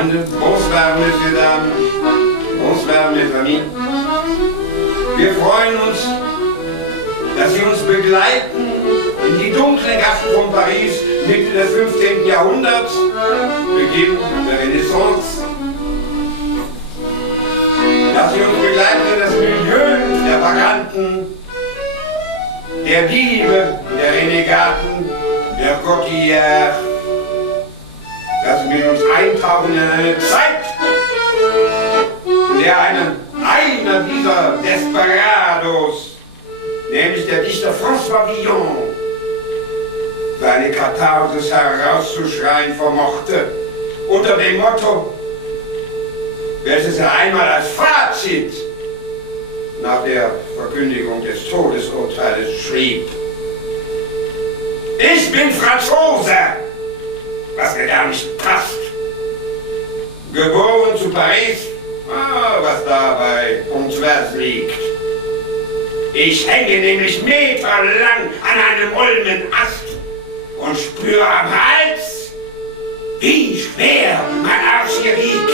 Freunde, bonsoir, Monsieur, Dames, bonsoir, mes amis. Wir freuen uns, dass Sie uns begleiten in die dunklen Gassen von Paris Mitte des 15. Jahrhunderts, Beginn der Renaissance. Dass Sie uns begleiten in das Milieu der Vaganten, der Diebe, der Renegaten, der Cotillers. Dass Sie mit uns eintauchen in eine Zeit, in der einer dieser Desperados, nämlich der Dichter François Villon, seine Katharsis herauszuschreien vermochte, unter dem Motto, welches er einmal als Fazit nach der Verkündigung des Todesurteils schrieb. Ich bin Franzose, was mir gar nicht passt. Geboren zu Paris, was da bei Pontoise liegt. Ich hänge nämlich meterlang an einem olmen Ast und spüre am Hals, wie schwer mein Arsch hier wiegt.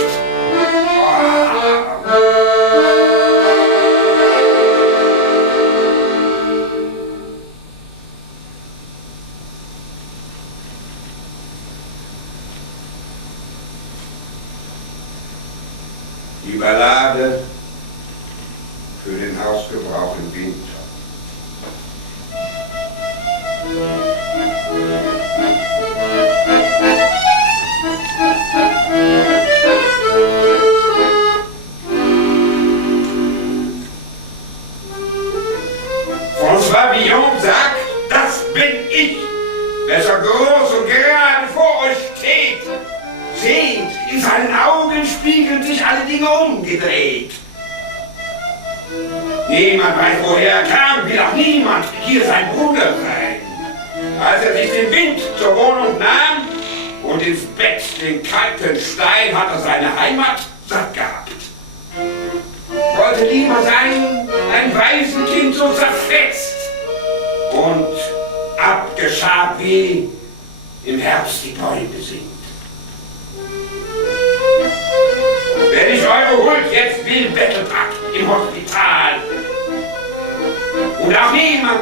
Die Ballade für den Hausgebrauch im Winter. François Villon sagt, das bin ich, welcher groß und gerade vor euch steht. Seht, in seinen Augen spiegeln sich alle Dinge umgedreht. Niemand weiß, woher er kam, will auch niemand hier sein Bruder sein. Als er sich den Wind zur Wohnung nahm und ins Bett den kalten Stein, hat er seine Heimat satt gehabt. Wollte lieber sein, ein Waisenkind so zerfetzt und abgeschabt wie im Herbst die Bäume singt. Wenn ich eure Huld jetzt will, Bettelpack im Hospital. Und auch niemand,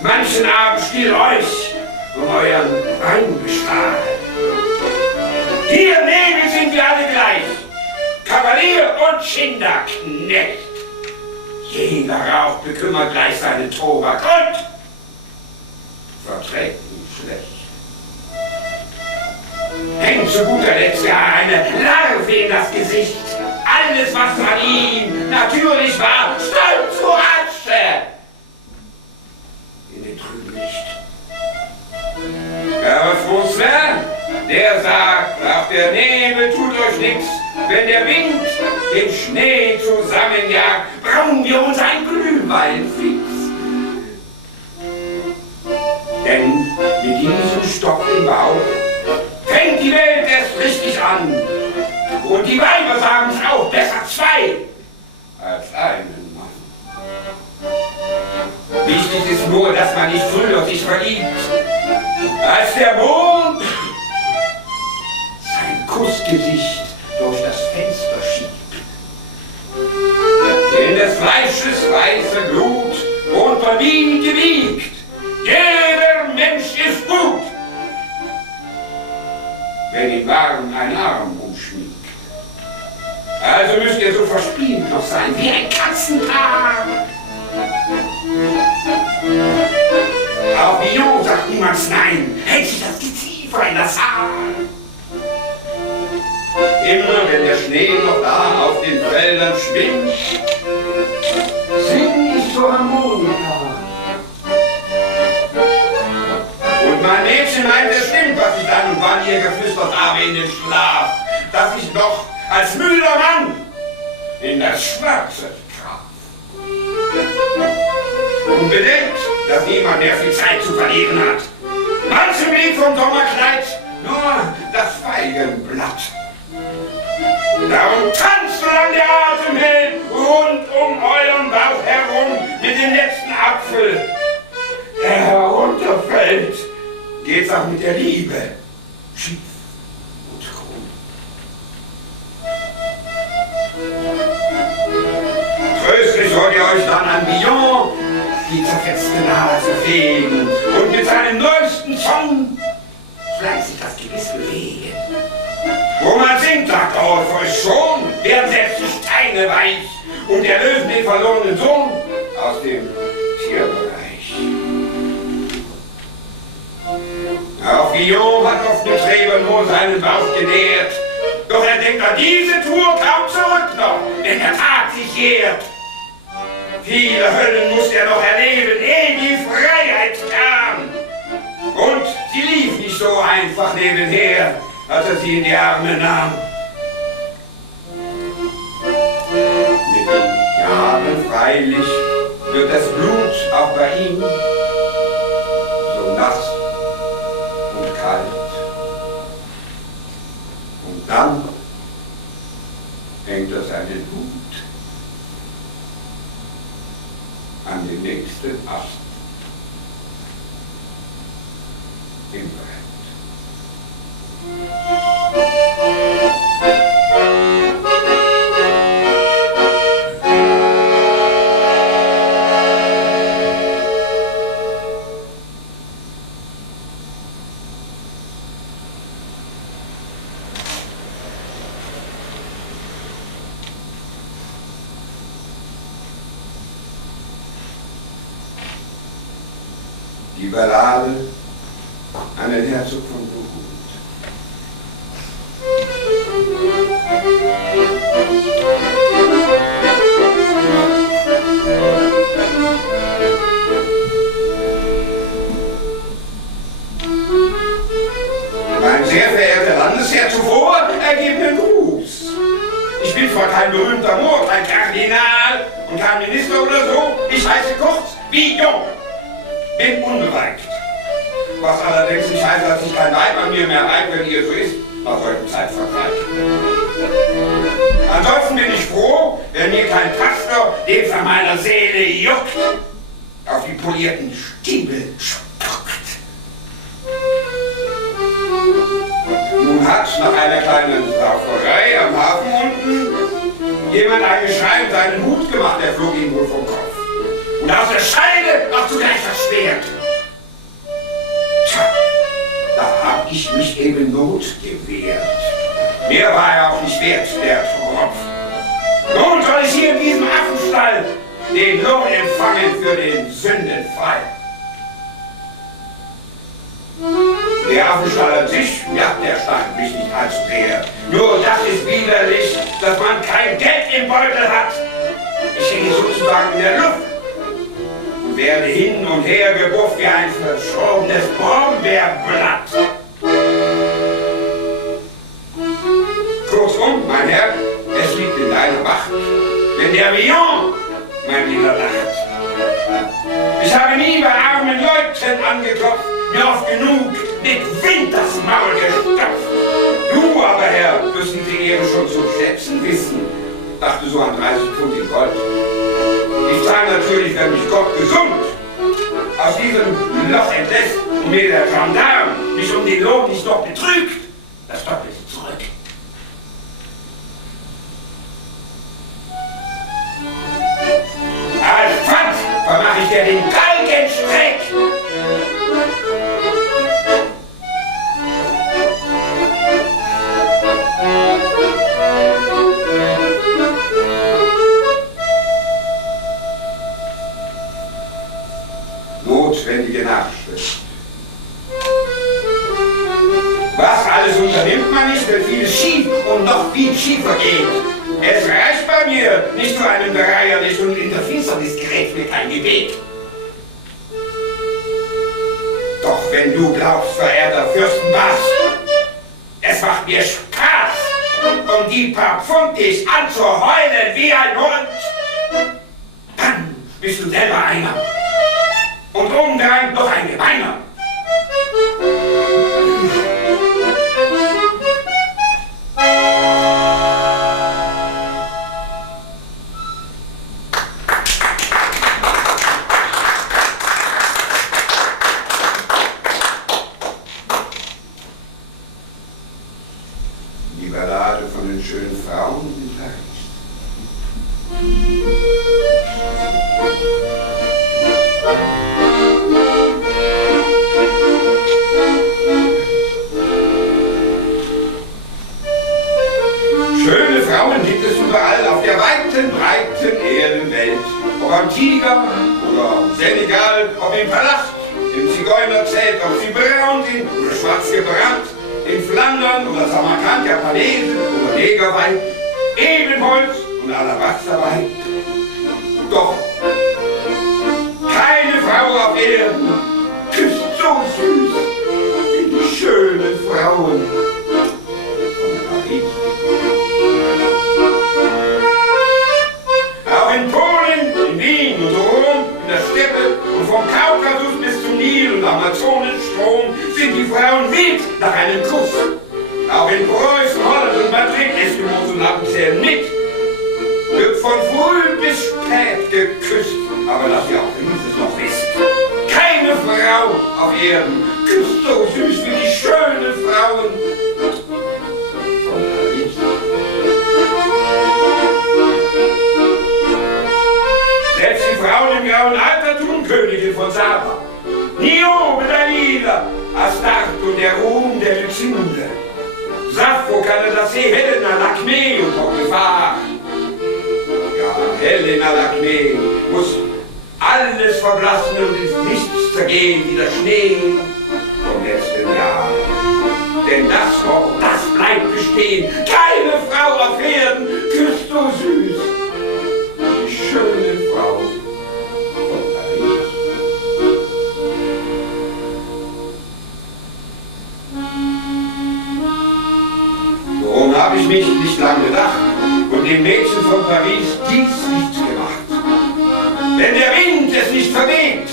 manchen Abend still euch um euren Wein bestahl. Hier neben sind wir alle gleich, Kavalier und Schinderknecht. Jeder Rauch bekümmert gleich seinen Tobak und verträgt ihn schlecht. Hängt zu guter Letzt ja eine Larve in das Gesicht. Alles, was an ihm natürlich war, stolz zu Asche. In dem trüben Licht. Aber François, der sagt, auch der Nebel tut euch nichts. Wenn der Wind den Schnee zusammenjagt, brauen wir uns ein Glühwein fix. Denn mit diesem Stoff im Bauch fängt die Welt erst richtig an. Und die Weiber sagen es auch, besser zwei als einen Mann. Wichtig ist nur, dass man nicht früher sich verliebt, als der Mond sein Kussgesicht durch das Fenster schiebt. In des Fleisches weiße Glut und von ihm gewiegt. Jeder Mensch ist gut, wenn ihn warm ein Arm umschmiegt. Also müsst ihr so verspielt noch sein, wie ein Katzenpaar. Auch Villon sagt niemands Nein, hält sich das Geziefer in das Haar. Immer wenn der Schnee noch da auf den Feldern schwimmt, sing ich zur Harmonika. Und mein Mädchen meint, es stimmt, was ich dann und wann ihr geflüstert habe in den Schlaf, dass ich noch als müder Mann in das Schwarze traf. Und bedenkt, dass niemand mehr viel Zeit zu verlieren hat. Manchem liegt vom Sommerkleid nur das Feigenblatt. Darum tanzt, solange der Atem hält, rund um euren Bauch herum mit dem letzten Apfel, der herunterfällt. Geht's auch mit der Liebe schief und krumm. sollt ihr euch dann an Villon die zerfetzte Nase fegen und mit seinem neuesten Song fleißig das Gebiss bewegen. Wo man singt, sagt Orpheus schon, werden selbst die Steine weich und erlösen den verlorenen Sohn aus dem Tierbereich. Auch Villon hat oft mit Tränen nur seinen Bauch genährt, doch er denkt an diese Tour kaum zurück noch, wenn der Tag sich jährt. Viele Höllen muss er noch erleben, ehe die Freiheit kam. Und sie lief nicht so einfach nebenher, als er sie in die Arme nahm. Mit den Jahren freilich wird das Blut auch bei ihm so nass und kalt. Und dann hängt er seinen Hut an den nächsten Ast im Brett. Die Ballade an den Herzog von Burgund. Mein sehr verehrter Landesherr, zuvor ergebenen Gruß. Ich bin zwar kein berühmter Moor, kein Kardinal und kein Minister oder so, ich heiße kurz Villon. Bin unbeweigt. Was allerdings nicht heißt, dass sich kein Weib an mir mehr reibt, wenn ihr so ist, nach solchem Zeitvertreib. Ansonsten bin ich froh, wenn mir kein Pastor, dem von meiner Seele juckt, auf die polierten Stiebel spuckt. Nun hat nach einer kleinen Sauferei am Hafen unten jemand ein Geschrei und seinen Hut gemacht, der flog ihm wohl vom Kopf. Und aus der Scheide auch zugleich das Schwert. Tja, da hab ich mich eben Not gewehrt. Mir war er auch nicht wert, der Tropf. Nun soll ich hier in diesem Affenstall den Lohn empfangen für den Sündenfall. Der Affenstall an sich, ja, der stand mich nicht allzu sehr. Nur das ist widerlich, dass man kein Geld im Beutel hat. Ich hänge sozusagen in der Luft. Werde hin und her gebufft wie ein verschrobenes Brombeerblatt. Kurzum, mein Herr, es liegt in deiner Macht, wenn der Villon, mein lieber, lacht. Ich habe nie bei armen Leuten angeklopft, mir oft genug mit Wind das Maul gestopft. Du aber, Herr, müssen Sie Ehre schon zu schätzen wissen, dachte so an 30 Pfund in Gold. Ich zahle natürlich, wenn mich Gott gesund aus diesem Loch entlässt und mir der Gendarm mich um den Lohn nicht noch betrügt, das Doppelte zurück. Als Pfand vermach ich dir den Galgenstreck. Notwendige Nachschrift. Was alles unternimmt man nicht, wenn vieles schief und noch viel schiefer geht. Es reicht bei mir nicht für einen Dreier, nicht und in der Finsternis gerät mir kein Gebet. Doch wenn du glaubst, verehrter Fürstenbass, es macht mir Spaß, um die paar Pfund dich anzuheulen wie ein Hund, dann bist du selber einer. Und obendrein noch ein Gemeiner. Die Ballade von den schönen Frauen in Paris. am Tiger oder Senegal, ob im Palast, im Zigeunerzelt, ob sie braun sind oder schwarz gebrannt, in Flandern oder Samarkand, Japanesen oder Negerwein, Ebenholz und Alabasterwein. Doch keine Frau auf Erden küsst so süß wie die schönen Frauen von Paris. Auch in Polen, in Wien und Rom, in der Steppe und vom Kaukasus bis zum Nil und Amazonenstrom sind die Frauen wild nach einem Kuss. Auch in Preußen, Holland und Madrid, Eskimos und Lappenzählen mit, wird von früh bis spät geküsst. Aber dass ihr auch dieses noch wisst, keine Frau auf Erden küsst so süß wie die schönen Frauen von Paris. Selbst die Frauen im grauen Altertum, Königin von Saba, Niobe, Dalila, Astarte und der Ruhm der Lycinde, Sappho, Candace, Helena, Lakmé und Potiphar. Ja, Helena Lakmé muss alles verblassen und ins Nichts zergehen wie der Schnee vom letzten Jahr. Denn das Wort, das bleibt bestehen. Keine Frau auf Erden küsst so süß wie die schöne Frau von Paris. Worum habe ich mich nicht lang gedacht und dem Mädchen von Paris dies nicht gemacht? Wenn der Wind es nicht verweht,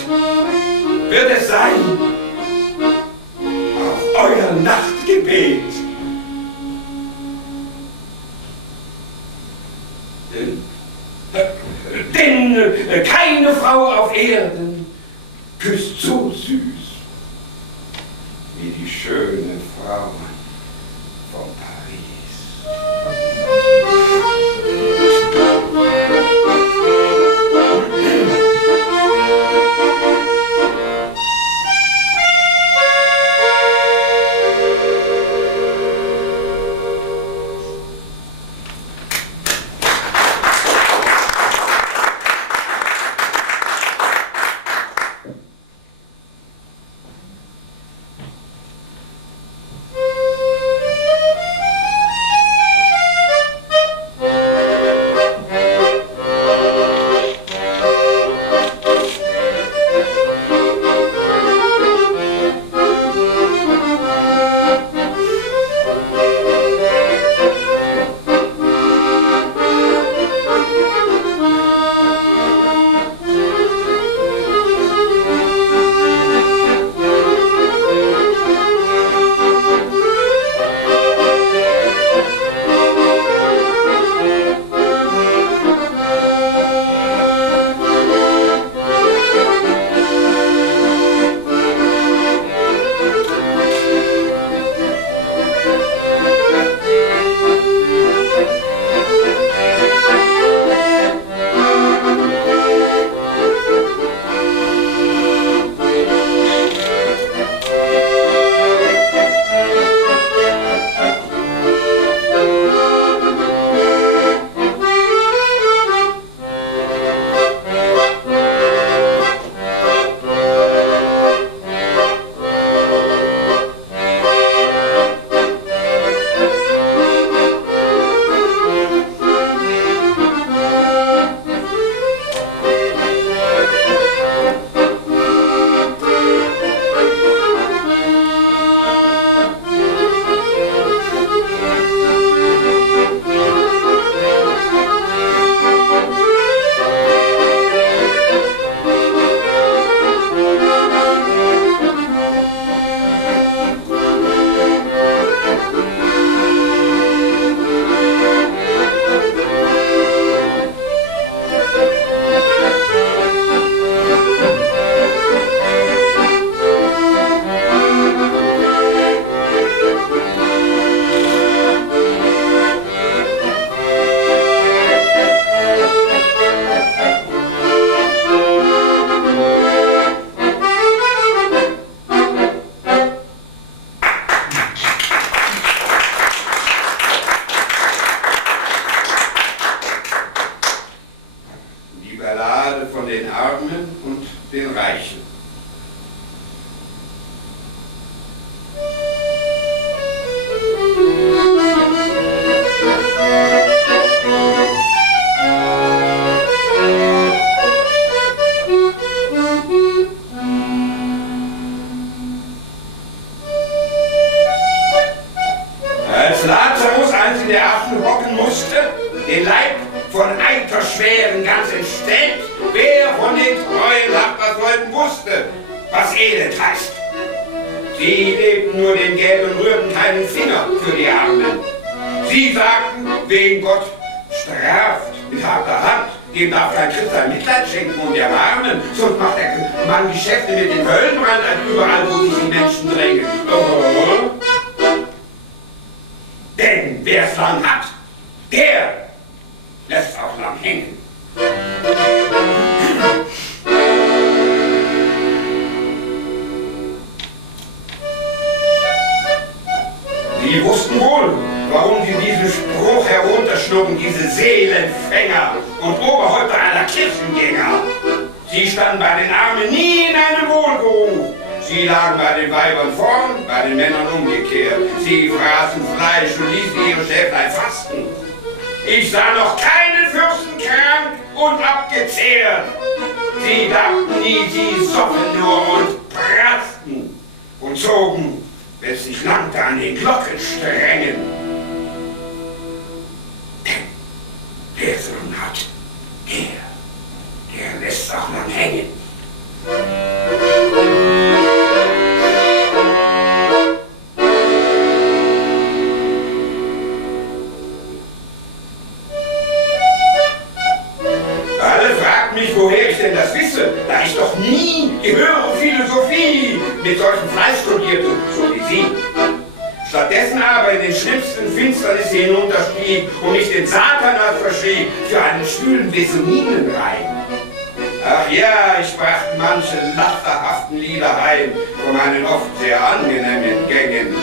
wird es sein auf euer Nachtgebet. Denn keine Frau auf Erden küsst so süß wie die schöne Frau von Paris. Ballade von den Armen und den Reichen. Als Lazarus eins in der Affen hocken musste, den Leib von Eiterschweren ganz entstellt, wer von den treuen Nachbarsleuten wusste, was Elend heißt. Sie lebten nur den Geld und rührten keinen Finger für die Armen. Sie sagten, wen Gott straft mit harter Hand, dem darf kein Christ sein Mitleid schenken und erbarmen, sonst macht der Mann Geschäfte mit dem Höllenbrand an überall, wo sich die Menschen drängen. Oh. Denn wer es lang hat, der lässt auch lang hängen. Sie wussten wohl, warum sie diesen Spruch herunterschlugen, diese Seelenfänger und Oberhäupter aller Kirchengänger. Sie standen bei den Armen nie in einem Wohlgeruch. Sie lagen bei den Weibern vorn, bei den Männern umgekehrt. Sie fraßen Fleisch und ließen ihre Schäflein fasten. Ich sah noch keinen Fürsten krank und abgezehrt. Sie dachten nie, sie soffen nur und pratzten und zogen, wenn es nicht langte, an den Glockensträngen. Denn wer so hat, der lässt auch lang hängen. Woher ich denn das wisse, da ich doch nie die höhere Philosophie mit solchem Fleiß studierte, so wie Sie. Stattdessen aber in den schlimmsten Finsternissen hinunterstieg und mich den Satanas verschrieb für einen schwülen Besoninenreim. Ach ja, ich brachte manche lasterhaften Lieder heim von meinen oft sehr angenehmen Gängen.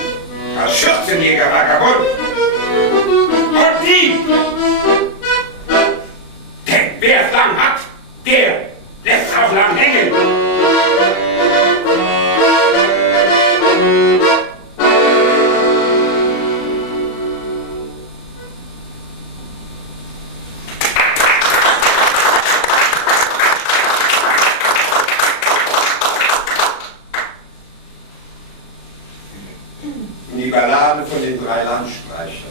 Als Schürzenjäger vagabund. Und die! Denn wer es lang hat, der lässt auch lang hängen. Die Ballade von den drei Landstreichern.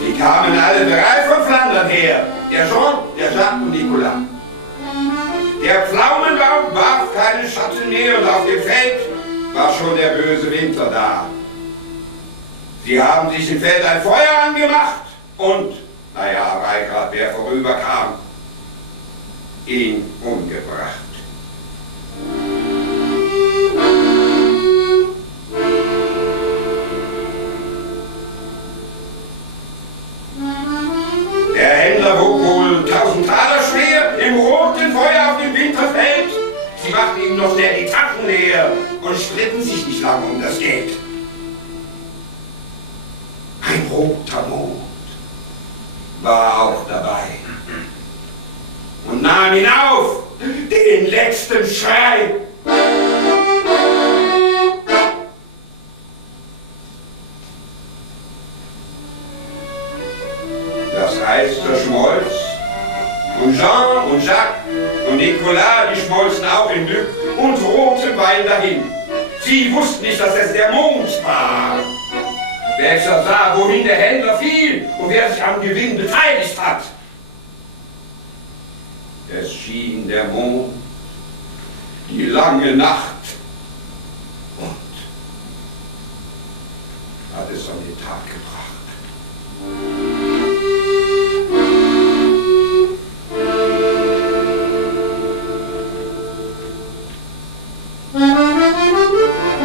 Sie kamen alle drei von Flandern her, der Jean, der Jacques und Nicolas. Der Pflaumenbaum warf keine Schatten mehr und auf dem Feld war schon der böse Winter da. Sie haben sich im Feld ein Feuer angemacht und, naja, weil gerade wer vorüberkam, ihn umgebracht. Der Händler wog wohl 1000 Taler schwer im roten Feuer auf dem Winterfeld. Sie machten ihm noch schnell die Taschen leer und stritten sich nicht lange um das Geld. Ein roter Mond war auch dabei und nahm ihn auf, den letzten Schrei. Das Eis zerschmolz und Jean und Jacques und Nicolas, die schmolzen auch in Glück und rotem Wein dahin. Sie wussten nicht, dass es der Mond war, welcher sah, wohin der Händler fiel und wer sich am Gewinn beteiligt hat. Es schien der Mond, die lange Nacht und hat es an den Tag gebracht.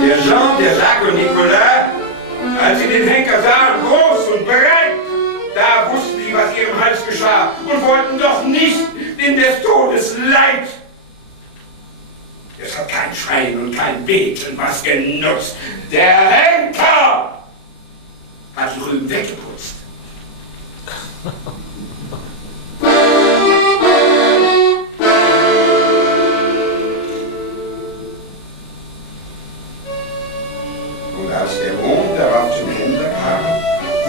Der Jean, der Jacques und Nicolas, als sie den Henker sahen, groß und bereit, da geschah und wollten doch nicht in des Todes Leid. Es hat kein Schreien und kein Beten was genutzt. Der Henker hat die Rüben weggeputzt. Und als der Mond darauf zum Ende kam,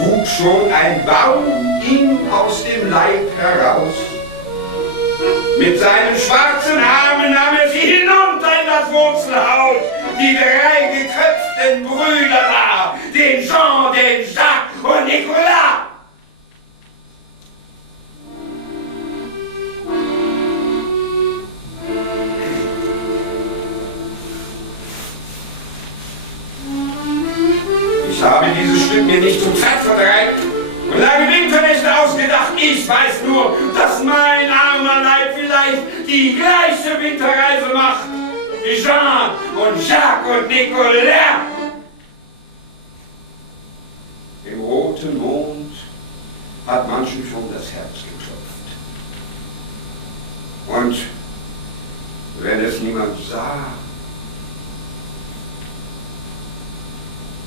wuchs schon ein Baum ihm aus dem Leib heraus. Mit seinen schwarzen Armen nahm er sie hinunter in das Wurzelhaus, die drei geköpften Brüder da, den Jean, den Jacques und Nicolas. Ich habe dieses Stück mir nicht zum Zeitvertreib und lange Winternächte ausgedacht. Ich weiß nur, dass mein armer Leib vielleicht die gleiche Winterreise macht wie Jean und Jacques und Nicolas. Im roten Mond hat manchen schon das Herz geklopft. Und wenn es niemand sah,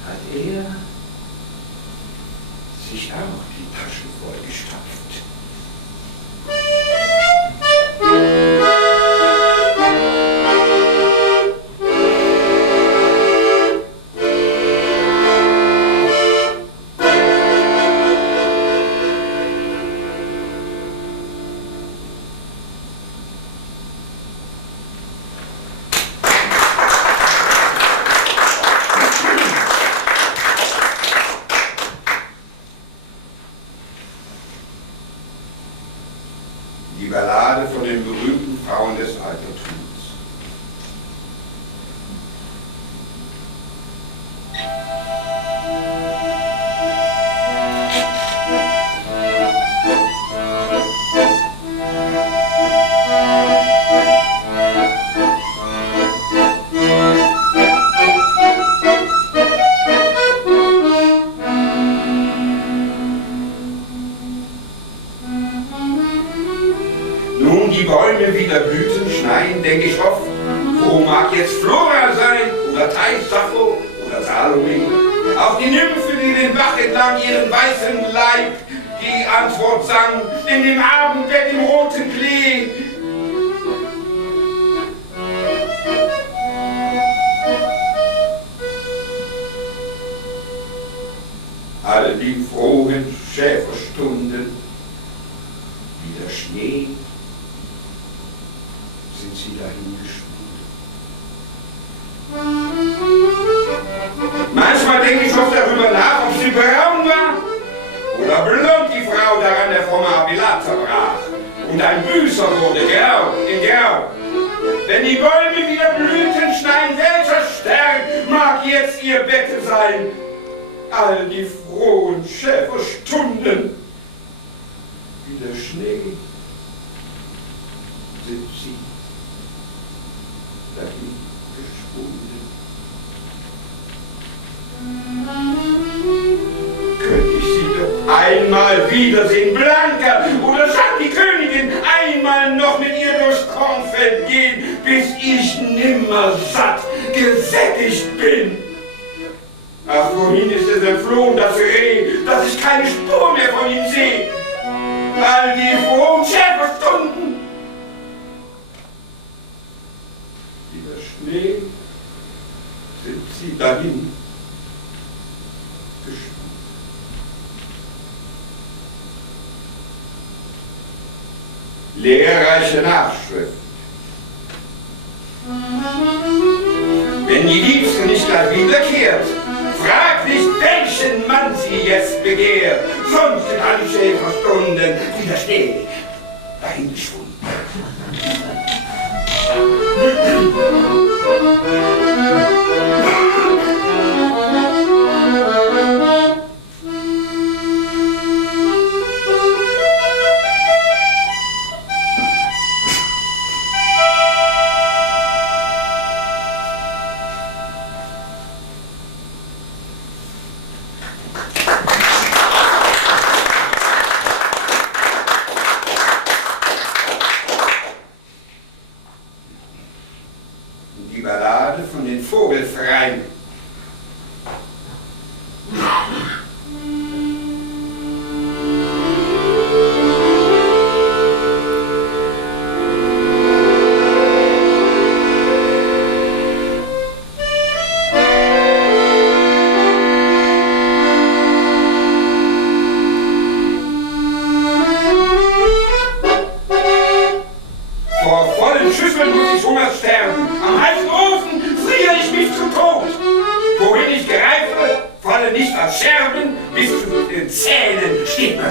hat er sich auch die Taschen vollgestopft. Die Ballade von den berühmten Frauen des Altertums. Nun die Bäume wieder Blüten schneien, denk ich oft, wo mag jetzt Flora sein, oder Thais, Sappho, oder Salome? Auch die Nymphe, die den Bach entlang ihren weißen Leib die Antwort sang, in dem Abendbett im roten Klee. All die frohen Schäferstunden, wie der Schnee, sind sie dahin geschwunden. Manchmal denke ich oft darüber nach, ob sie braun war oder blond die Frau daran der fromme Abilat zerbrach und ein Büßer wurde, grau in grau. Wenn die Bäume wieder Blüten schneiden, welcher Stern mag jetzt ihr Bette sein? All die frohen Schäferstunden, wie der Schnee, sind sie dahin geschwunden. Könnte ich sie doch einmal wiedersehen, Blanca oder Jeanne, die Königin, einmal noch mit ihr durchs Kornfeld gehen, bis ich nimmer satt gesättigt bin. Ach, wohin ist es entflohen, das Reh, dass ich keine Spur mehr von ihm sehe? All die frohen Schäferstunden, wie der Schnee, sind sie dahin geschwunden. Lehrreiche Nachschrift. Wenn die Liebste nicht gleich wiederkehrt, frag nicht, welchen Mann sie jetzt begehrt, sonst sind alle Schäferstunden wie der Schnee dahin geschwunden.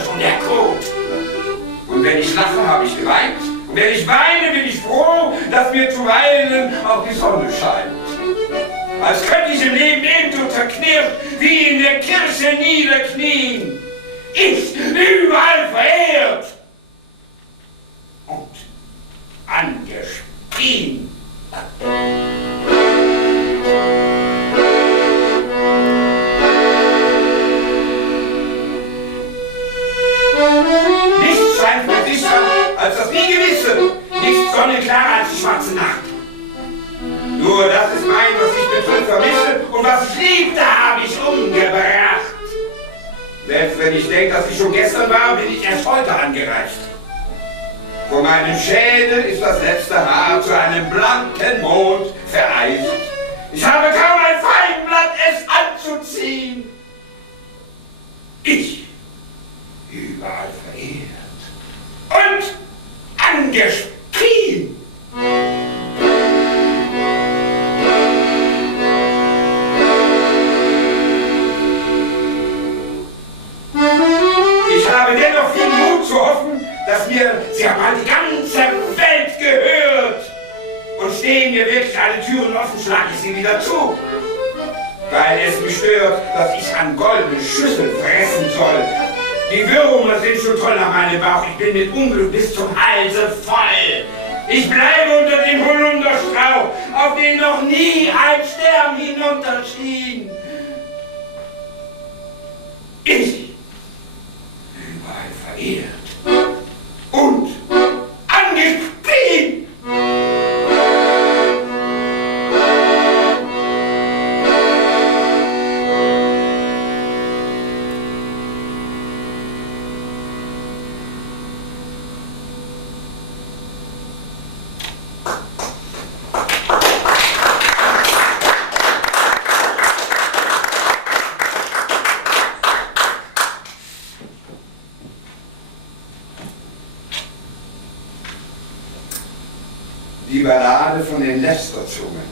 von der Kot. Und wenn ich lache, habe ich geweint. Und wenn ich weine, bin ich froh, dass mir zuweilen auch die Sonne scheint. Als könnte ich im Leben ebenso zerknirscht wie in der Kirche niederknien. Ich überall verehrt und angespien. Nichts scheint mir sicher als das nie Gewisse, nicht sonnenklarer als die schwarze Nacht. Nur das ist mein, was ich betrifft, vermisse, und was ich liebte, habe ich umgebracht. Selbst wenn ich denke, dass ich schon gestern war, bin ich erst heute angereicht. Vor meinem Schädel ist das letzte Haar zu einem blanken Mond vereist. Ich habe kaum ein Feigenblatt, es anzuziehen. Ich, überall verehrt und angespien. Ich habe dennoch viel Mut zu hoffen, dass mir sehr bald die ganze Welt gehört. Und stehen mir wirklich alle Türen offen, schlage ich sie wieder zu. Weil es mich stört, dass ich an goldene Schüssel fressen soll. Die Würmer sind schon toll nach meinem Bauch. Ich bin mit Unglück bis zum Halse voll. Ich bleibe unter dem Holunderstrauch, auf den noch nie ein Stern hinunterschien. Ich, überall verehrt und angespien. Die Ballade von den Lästerzungen.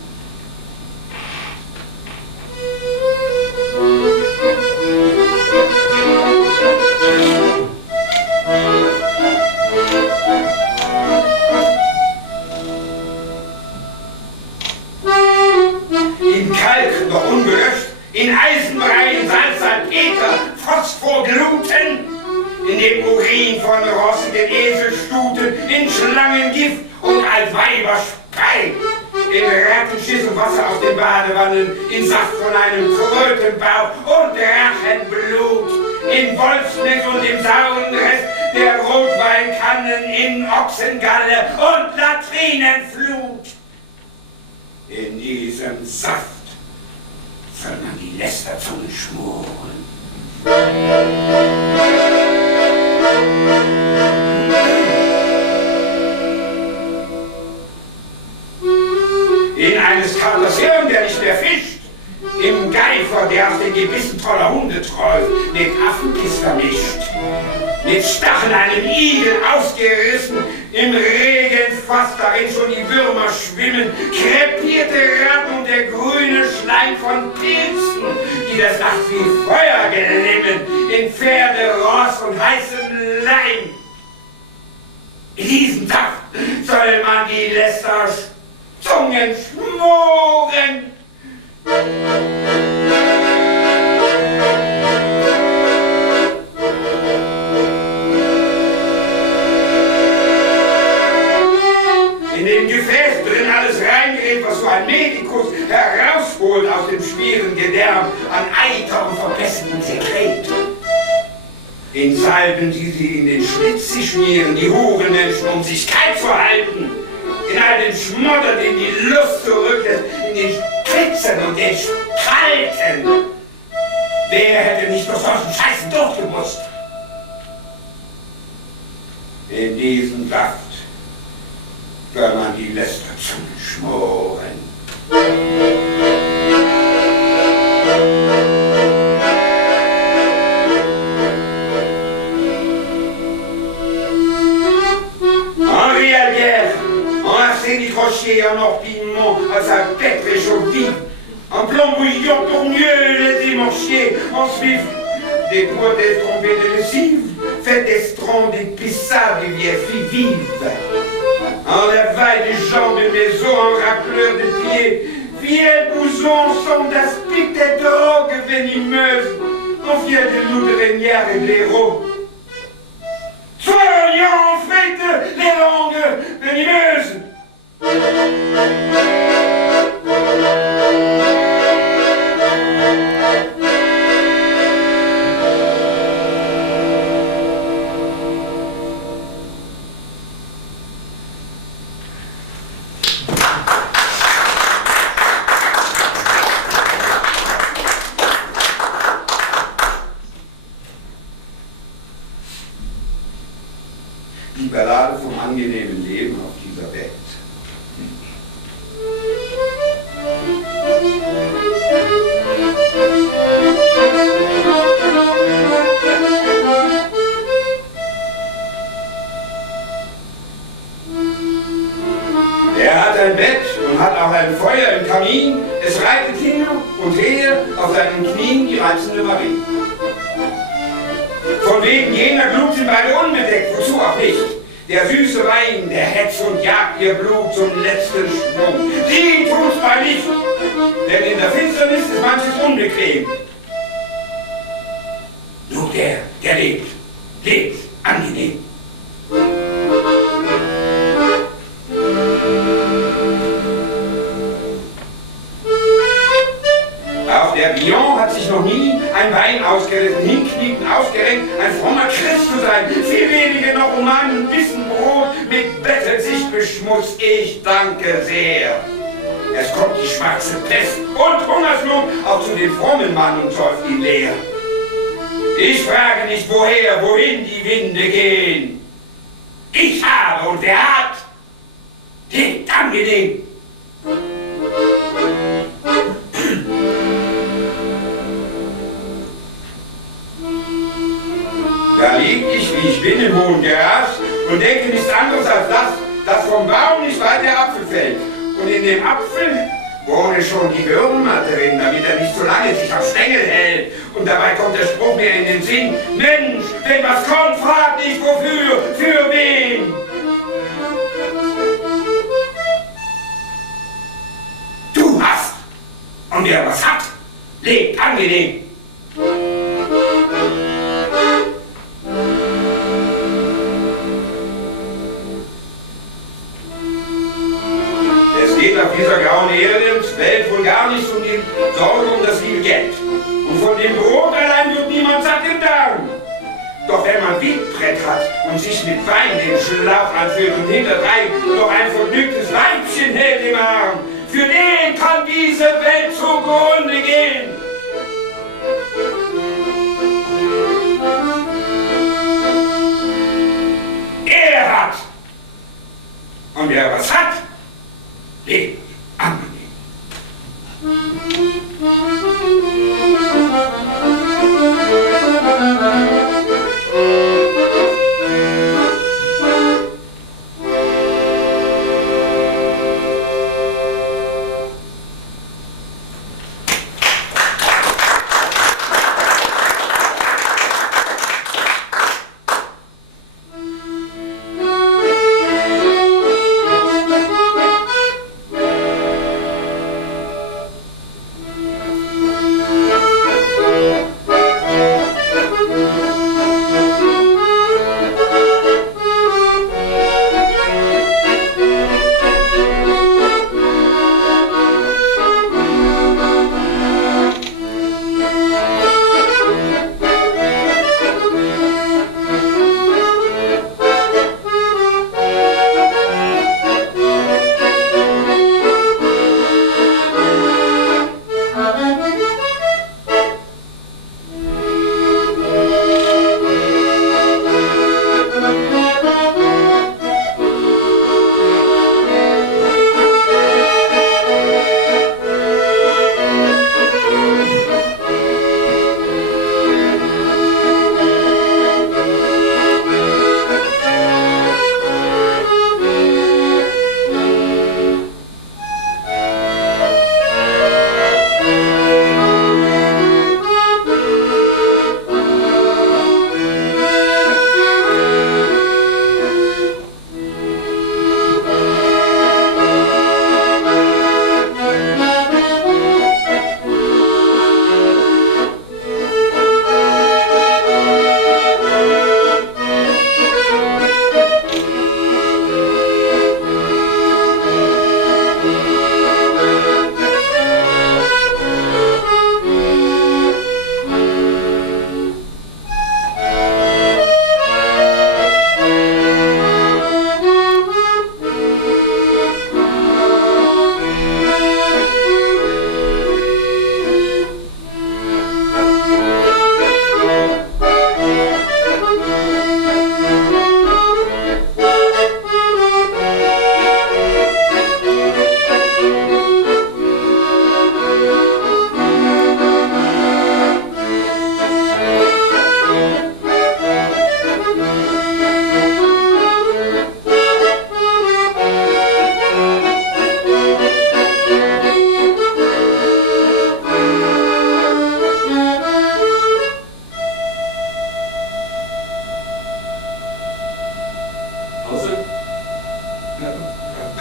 In Kalk noch ungelöscht, in Eisenbrei, in Salzsalpeter, Phosphorgluten, in dem Urin von rossigen Eselstuten, in Schlangengift und Altweiberspei, in Rattenschiss und Wasser aus den Badewannen, in Saft von einem Krötenbauch und Drachenblut, in Wolfsnest und im sauren Rest der Rotweinkannen, in Ochsengalle und Latrinenflut. In diesem Saft soll man die Lästerzunge schmoren. In eines Katers Hirn, der nicht mehr fischt, im Geifer, der aus den Gebissen toller Hunde träuft, mit Affenkiss vermischt, mit Stacheln einem Igel ausgerissen, im Regenfass, darin schon die Würmer schwimmen, krepierte Ratten und der grüne Schleim von Pilzen, die das Nacht wie Feuer glimmen, in Pferderost und heißem Leim. In diesem Saft soll man die Lästerzungen schmoren. In dem Gefäß drin alles reingerät, was so ein Medikus herausholt aus dem schweren Gedärm an Eiter und verbesserten Sekret. In Salben, die sie in den Schlitz schmieren, die Hurenmenschen, um sich kalt zu halten. In all den Schmodder, den die Lust zurücklässt, in den Spitzen und den Spalten. Wer hätte nicht durch solchen Scheißen durchgemusst? In diesem Saft soll man die Lästerzunge schmoren. Henri Alguer, en arsénique rocher, en or pigment, à sa tête réchauffée, en plomb bouillon pour mieux les émancher, en suivre des prothèses trompées de lessive, fait d'estrons des pissards de vieilles filles vives. En la vaille des gens de maison, en racleur de pieds, vieilles bousons sont d'aspic des drogues venimeuses, on vient de loups de régnard et de l'héros. Soyons faites les langues venimeuses. Die Ballade vom angenehmen Leben auf dieser Welt. Er hat ein Bett und hat auch ein Feuer im Kamin. Es reitet hin und her auf seinen Knien die reizende Marie. Von wegen jener Glut sind beide unbedeckt, wozu auch nicht. Der süße Wein, der hetzt und jagt ihr Blut zum letzten Schwung. Sie tut's mal nicht, denn in der Finsternis ist manches unbequem. Nur der lebt angenehm. Auch der Bion hat sich noch nie ein Bein ausgeritten, hinkniet und ausgerenkt, ein frommer Christ zu sein. Viel weniger noch um einen Bissen Brot mit Bettelsicht beschmutzt. Ich danke sehr. Es kommt die schwarze Pest und Hungersnot auch zu dem frommen Mann und säuft ihn leer. Ich frage nicht woher, wohin die Winde gehen. Ich habe und wer hat, lebt angenehm. Da lieg ich, wie ich bin, im hohen Gras und denke nichts anderes als das vom Baum nicht weit der Apfel fällt. Und in dem Apfel wohnen schon die Würmer drin, damit er nicht so lange sich am Stängel hält. Und dabei kommt der Spruch mir in den Sinn: Mensch, wenn was kommt, frag nicht wofür, für wen. Du hast, und wer was hat, lebt angenehm. Auf dieser grauen Welt wohl gar nicht um die Sorge um das liebe Geld. Und von dem Brot allein wird niemand satt im Darm. Doch wenn man Wildbrett hat und sich mit Wein den Schlauch anführt und hinterdrein noch ein vergnügtes Weibchen hält im Arm, für den kann diese Welt zugrunde gehen. Er hat. Und wer was hat, lebt angenehm.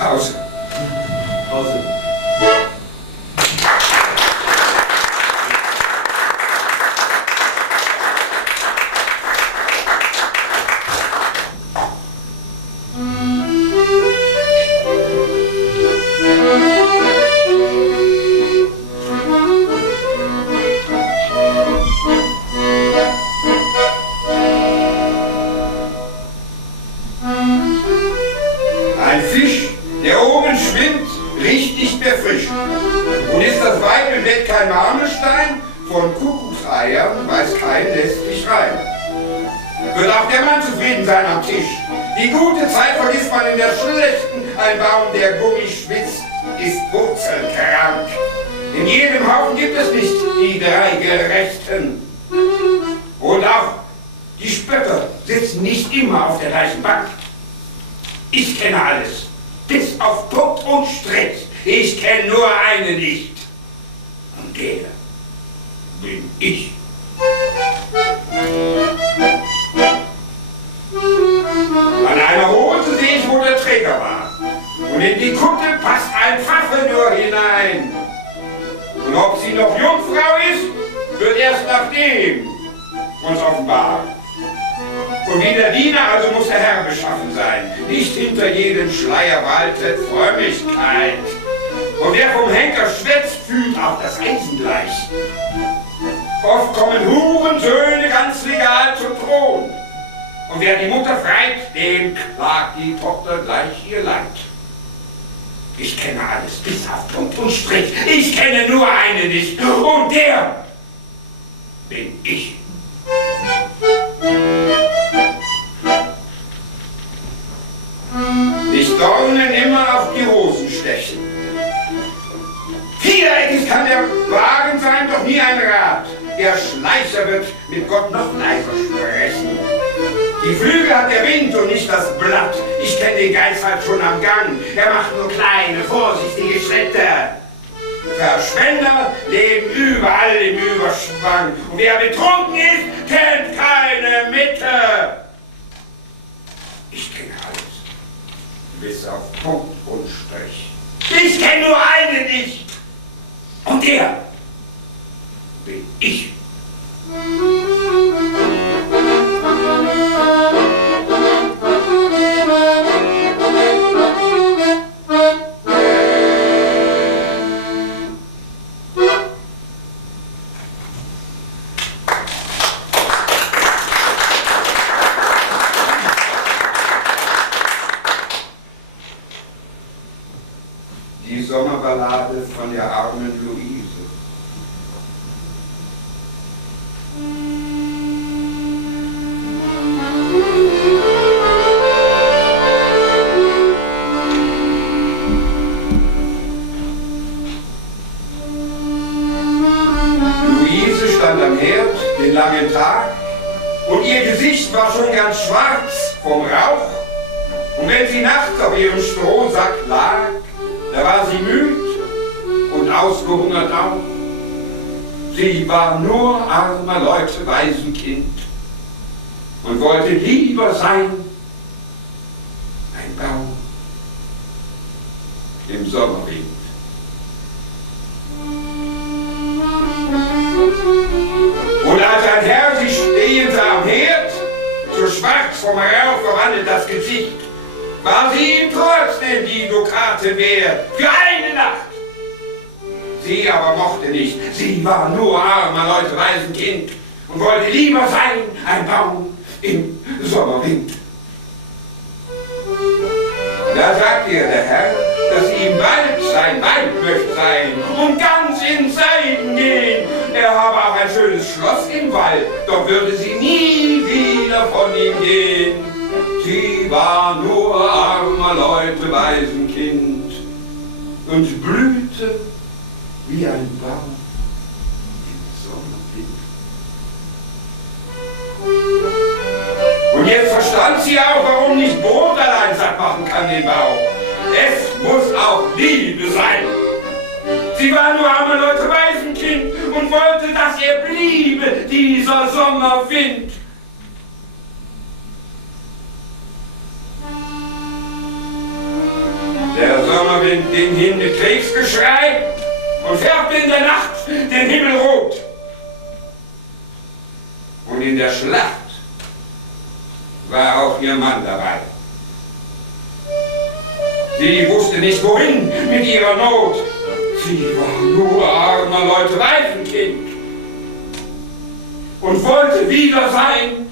Pause. Pause. Ein Fisch, der oben schwimmt, riecht nicht mehr frisch. Und ist das Weib im Bett kein Marmelstein, von Kuckuckseiern weiß kein lässt rein. Wird auch der Mann zufrieden sein am Tisch. Die gute Zeit vergisst man in der schlechten. Ein Baum, der Gummi schwitzt, ist wurzelkrank. In jedem Haufen gibt es nicht die drei Gerechten. Und auch die Spötter sitzen nicht immer auf der gleichen Bank. Ich kenne alles, bis auf Punkt und Strich. Ich kenne nur einen nicht. Und der bin ich. An einer Hose sehe ich, wo der Träger war. Und in die Kutte passt ein Pfaffe nur hinein. Und ob sie noch Jungfrau ist, wird erst nachdem uns offenbar. Und wie der Diener also muss der Herr beschaffen sein. Nicht hinter jedem Schleier waltet Frömmigkeit. Und wer vom Henker schwätzt, fühlt auch das Eisen gleich. Oft kommen Hurensöhne ganz legal zum Thron. Und wer die Mutter freit, dem klagt die Tochter gleich ihr Leid. Ich kenne alles, bis auf Punkt und Strich. Ich kenne nur einen nicht. Und der bin ich. Nicht Dornen immer auf die Rosen stechen. Viereckig kann der Wagen sein, doch nie ein Rad. Der Schleicher wird mit Gott noch leiser sprechen. Die Flügel hat der Wind und nicht das Blatt. Ich kenne den Geist halt schon am Gang. Er macht nur kleine, vorsichtige Schritte. Verschwender leben überall im Überschwang. Und wer betrunken ist, kennt keine Mitte. Ich kenne alles, bis auf Punkt und Strich. Ich kenne nur einen nicht. Und der bin ich. Die Sommerballade von der armen Luise. Luise stand am Herd den langen Tag und ihr Gesicht war schon ganz schwarz vom Rauch. Und wenn sie nachts auf ihrem Strohsack lag, da war sie müd und ausgehungert auch. Sie war nur armer Leute Waisenkind und wollte lieber sein ein Baum im Sommerwind. Und als ein Herr sie stehen sah am Herd, so schwarz vom Rauch verwandelt das Gesicht, war sie ihm trotzdem die Dukate wert, für eine Nacht. Sie aber mochte nicht, sie war nur armer Leute Waisenkind und wollte lieber sein ein Baum im Sommerwind. Da sagt ihr der Herr, dass sie ihm bald sein Weib möchte sein und ganz in Seiden gehen. Er habe auch ein schönes Schloss im Wald, doch würde sie nie wieder von ihm gehen. Sie war nur armer Leute Waisenkind und blühte wie ein Baum im Sommerwind. Und jetzt verstand sie auch, warum nicht Brot allein satt machen kann den Bauch. Es muss auch Liebe sein. Sie war nur arme Leute Waisenkind und wollte, dass ihr bliebe dieser Sommerwind. Der den hin mit Kriegsgeschrei und färbte in der Nacht den Himmel rot. Und in der Schlacht war auch ihr Mann dabei. Sie wusste nicht wohin mit ihrer Not. Sie war nur armer Leute Waisenkind und wollte wieder sein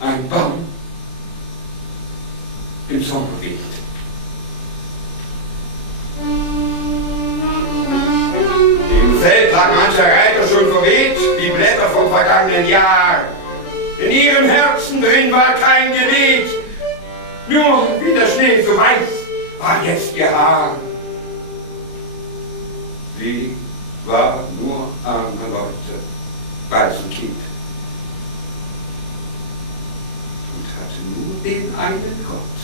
ein Baum im Sommerwind. Im Feld lag mancher Reiter schon verweht, die Blätter vom vergangenen Jahr. In ihrem Herzen drin war kein Gebet, nur wie der Schnee so weiß war jetzt ihr Haar. Sie war nur arme Leute, Waisenkind. Und hatte nur den einen Gott,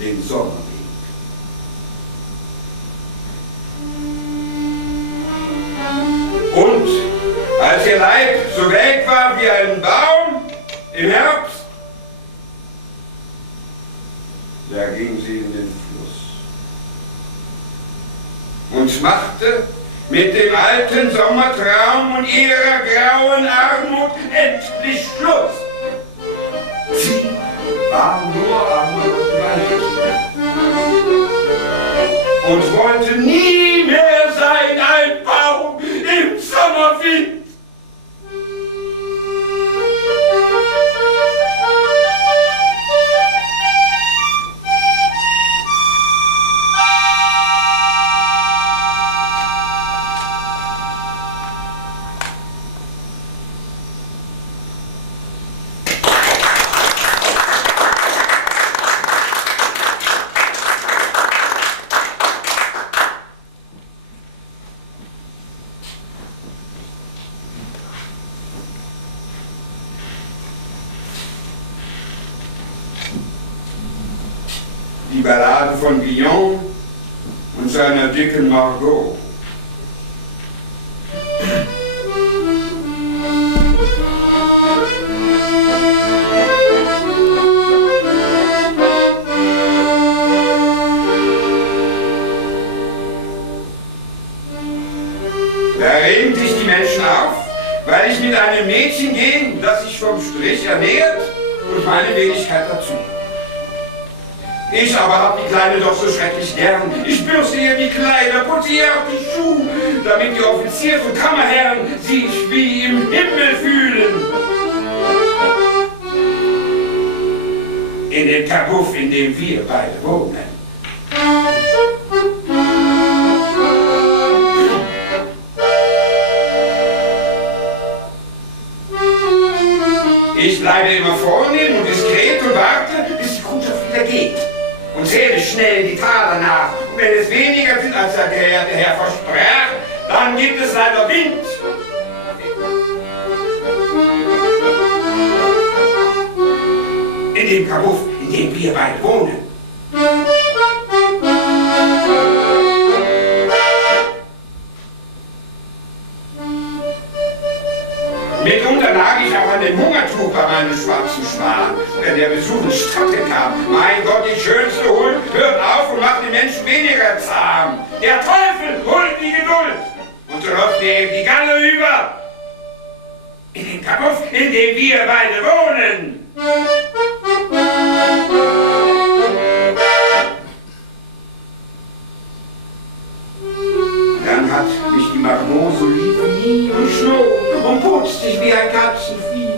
den Sommerwind. Und als ihr Leib so welk war wie ein Baum im Herbst, da ging sie in den Fluss und machte mit dem alten Sommertraum und ihrer grauen Armut endlich Schluss. Sie war nur arme und wollte nie mehr sein ein Baum im Sommerwind. Die Ballade von Guillaume und seiner dicken Margot. Da regen sich die Menschen auf, weil ich mit einem Mädchen gehe, das sich vom Strich ernährt und meine Wenigkeit dazu. Ich aber hab die Kleine doch so schrecklich gern. Ich bürste ihr die Kleider, putze ihr auch die Schuhe, damit die Offiziers- und Kammerherren sich wie im Himmel fühlen. In dem Kabuff, in dem wir beide wohnen. Ich bleibe immer vornehm und diskret und warte, bis die Kundschaft wieder geht. Und zähle schnell die Taler nach. Und wenn es weniger sind, als der geehrte Herr versprach, dann gibt es leider Wind. In dem Kabuff, in dem wir beide wohnen. Mitunter lag ich auch an dem Hungertuch bei meinem schwarzen Schwan, wenn der Besuch in Stadt kam. Mein Gott, die schönste Huld hört auf und macht den Menschen weniger zahm. Der Teufel holt die Geduld und tropft mir eben die Galle über. In dem Kabuff, in dem wir beide wohnen. Dann hat mich die Margot so lieb wie nie und schnurrt und putzt sich wie ein Katzenvieh.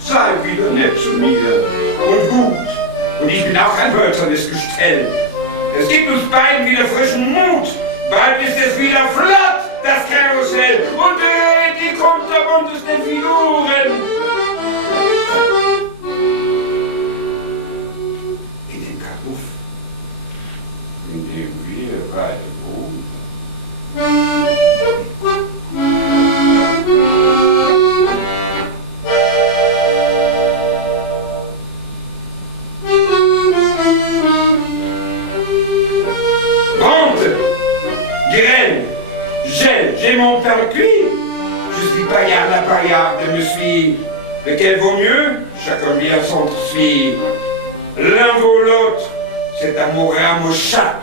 Sei wieder nett zu mir und gut. Und ich bin auch ein hölzernes Gestell. Es gibt uns beiden wieder frischen Mut. Bald ist es wieder flott, das Karussell, und dreht die kunterbuntesten Figuren. In dem Kabuff, in dem wir beide wohnen. J'ai mon pain cuit, je suis paillard, la paillarde me suit. Lequel vaut mieux? Chacun bien s'ensuit. l'un pour l'autre, cet amour ramoucha.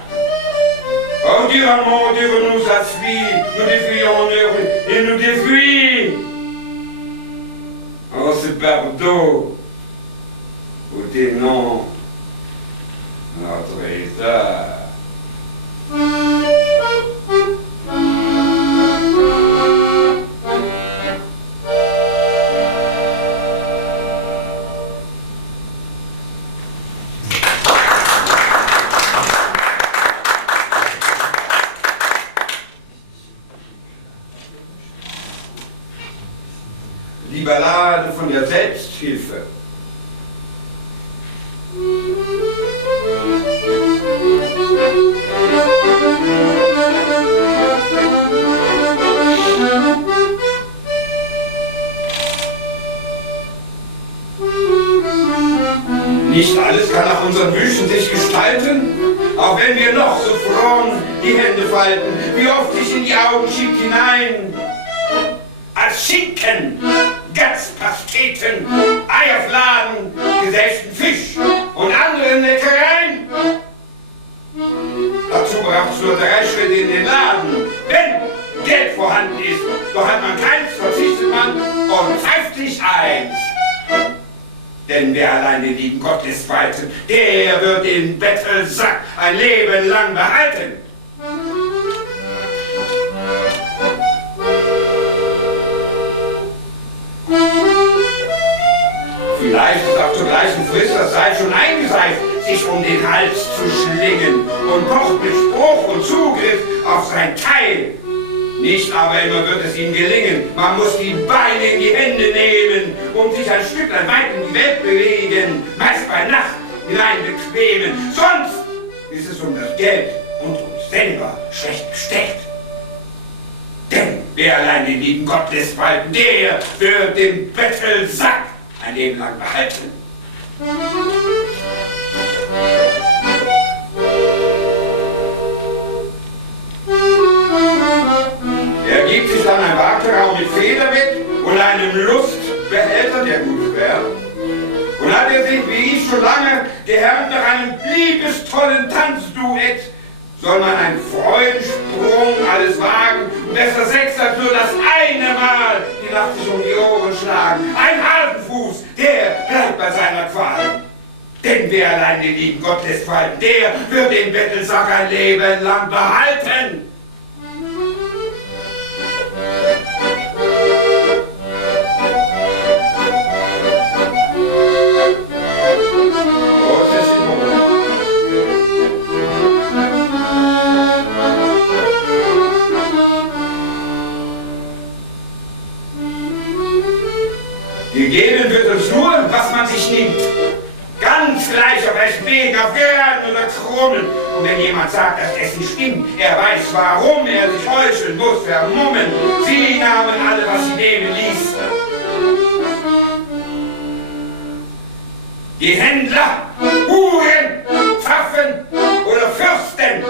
Orgueilleusement, Dieu nous a fui, nous défuyons en heure et nous défuit. En ce bardeau, où tes noms, notre état. Die Ballade von der Selbsthilfe. Nicht alles kann nach unseren Wünschen sich gestalten, auch wenn wir noch so fromm die Hände falten, wie oft sich in die Augen schiebt hinein. Als Schinken, Gatzpasteten, Eierfladen, geselchten Fisch und andere Leckereien. Dazu braucht es nur 3 Schritte in den Laden. Wenn Geld vorhanden ist, doch hat man keins, verzichtet man und pfeift sich eins. Denn wer allein den lieben Gott lässt walten, der wird den Bettelsack ein Leben lang behalten. Vielleicht ist auch zur gleichen Frist das Seil schon eingeseift, sich um den Hals zu schlingen und pocht mit Spruch und Zugriff auf sein Teil. Nicht aber immer wird es ihm gelingen, man muss die Beine in die Hände nehmen und sich ein Stücklein weit in die Welt bewegen, meist bei Nacht hinein bequemen, sonst ist es um das Geld und uns selber schlecht bestellt. Denn wer allein den lieben Gott lässt walten, der wird den Bettelsack ein Leben lang behalten. Er gibt sich dann ein Warteraum mit Federbett und einem Lustbehälter, der gut wäre. Und hat er sich, wie ich schon lange, gehärmt nach einem liebestollen Tanzduett, soll man einen Freudensprung alles wagen und besser 6 als nur das eine Mal die Nacht sich um die Ohren schlagen. Ein Hasenfuß, der bleibt bei seiner Qual. Denn wer allein den lieben Gott lässt walten, der wird den Bettelsack ein Leben lang behalten. Gegeben wird uns nur, was man sich nimmt. Ganz gleich, ob es Weg auf Geraden oder Krummen. Und wenn jemand sagt, dass es nicht stimmt, er weiß, warum er sich heucheln muss, vermummen. Sie nahmen alle, was sie nehmen ließ. Die Händler, Huren, Pfaffen oder Fürsten.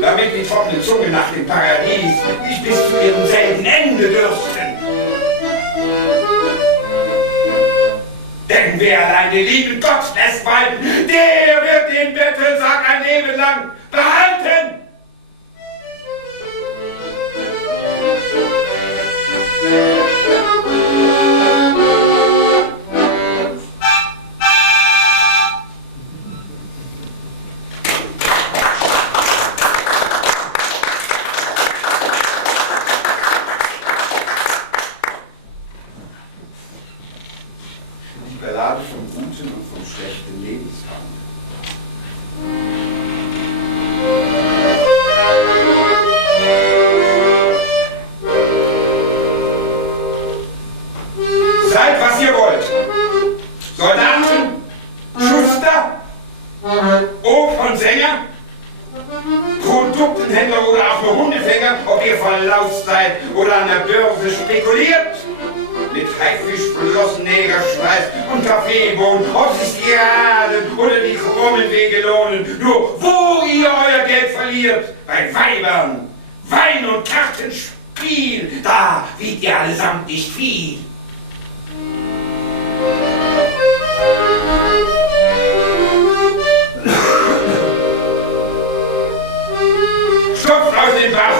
Damit die trockene Zunge nach dem Paradies nicht bis zu ihrem selben Ende dürsten. Denn wer allein den lieben Gott lässt walten, der wird den Bettelsack ein Leben lang behalten. Ballade vom guten und vom schlechten Lebenswandel. Seid, was ihr wollt. Soldaten, Schuster, Opernsänger, Produktenhändler oder auch nur Hundefänger, ob ihr verlaust seid oder an der Börse spekuliert. Mit Haifischflossen, Negerschweiß und Kaffeebohnen, ob sich die geraden oder die krummen Wege lohnen. Nur wo ihr euer Geld verliert, bei Weibern, Wein und Kartenspiel, da wiegt ihr allesamt nicht viel.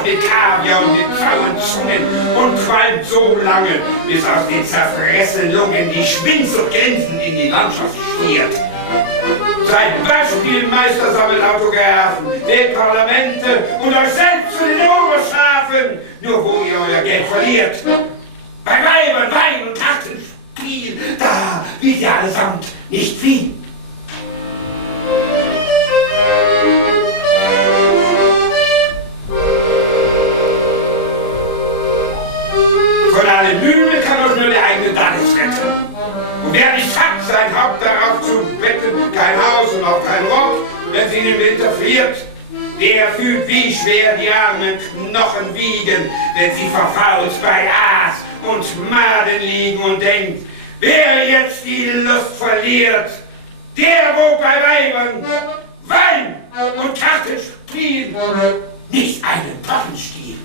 mit Kaviar und mit Pfauenzungen und qualmt so lange, bis aus den zerfressenen Lungen die Schwinzelgrinsen in die Landschaft stiert. Seid Beispielmeister, sammelt Autographen, wählt Parlamente und euch selbst zu den Oberstrafen, nur wo ihr euer Geld verliert. Bei Weibern, Wein und Kartenspiel, da will ihr allesamt nicht viel. Von allen Mühlen kann euch nur der eigene Dalles retten. Und wer nicht hat, sein Haupt darauf zu betten, kein Haus und auch kein Rock, wenn sie ihn im Winter friert, der fühlt, wie schwer die armen Knochen wiegen, wenn sie verfault bei Aas und Maden liegen und denkt, wer jetzt die Lust verliert, der wo bei Weibern Wein und Kartenspiel nicht einen Pottenstiel.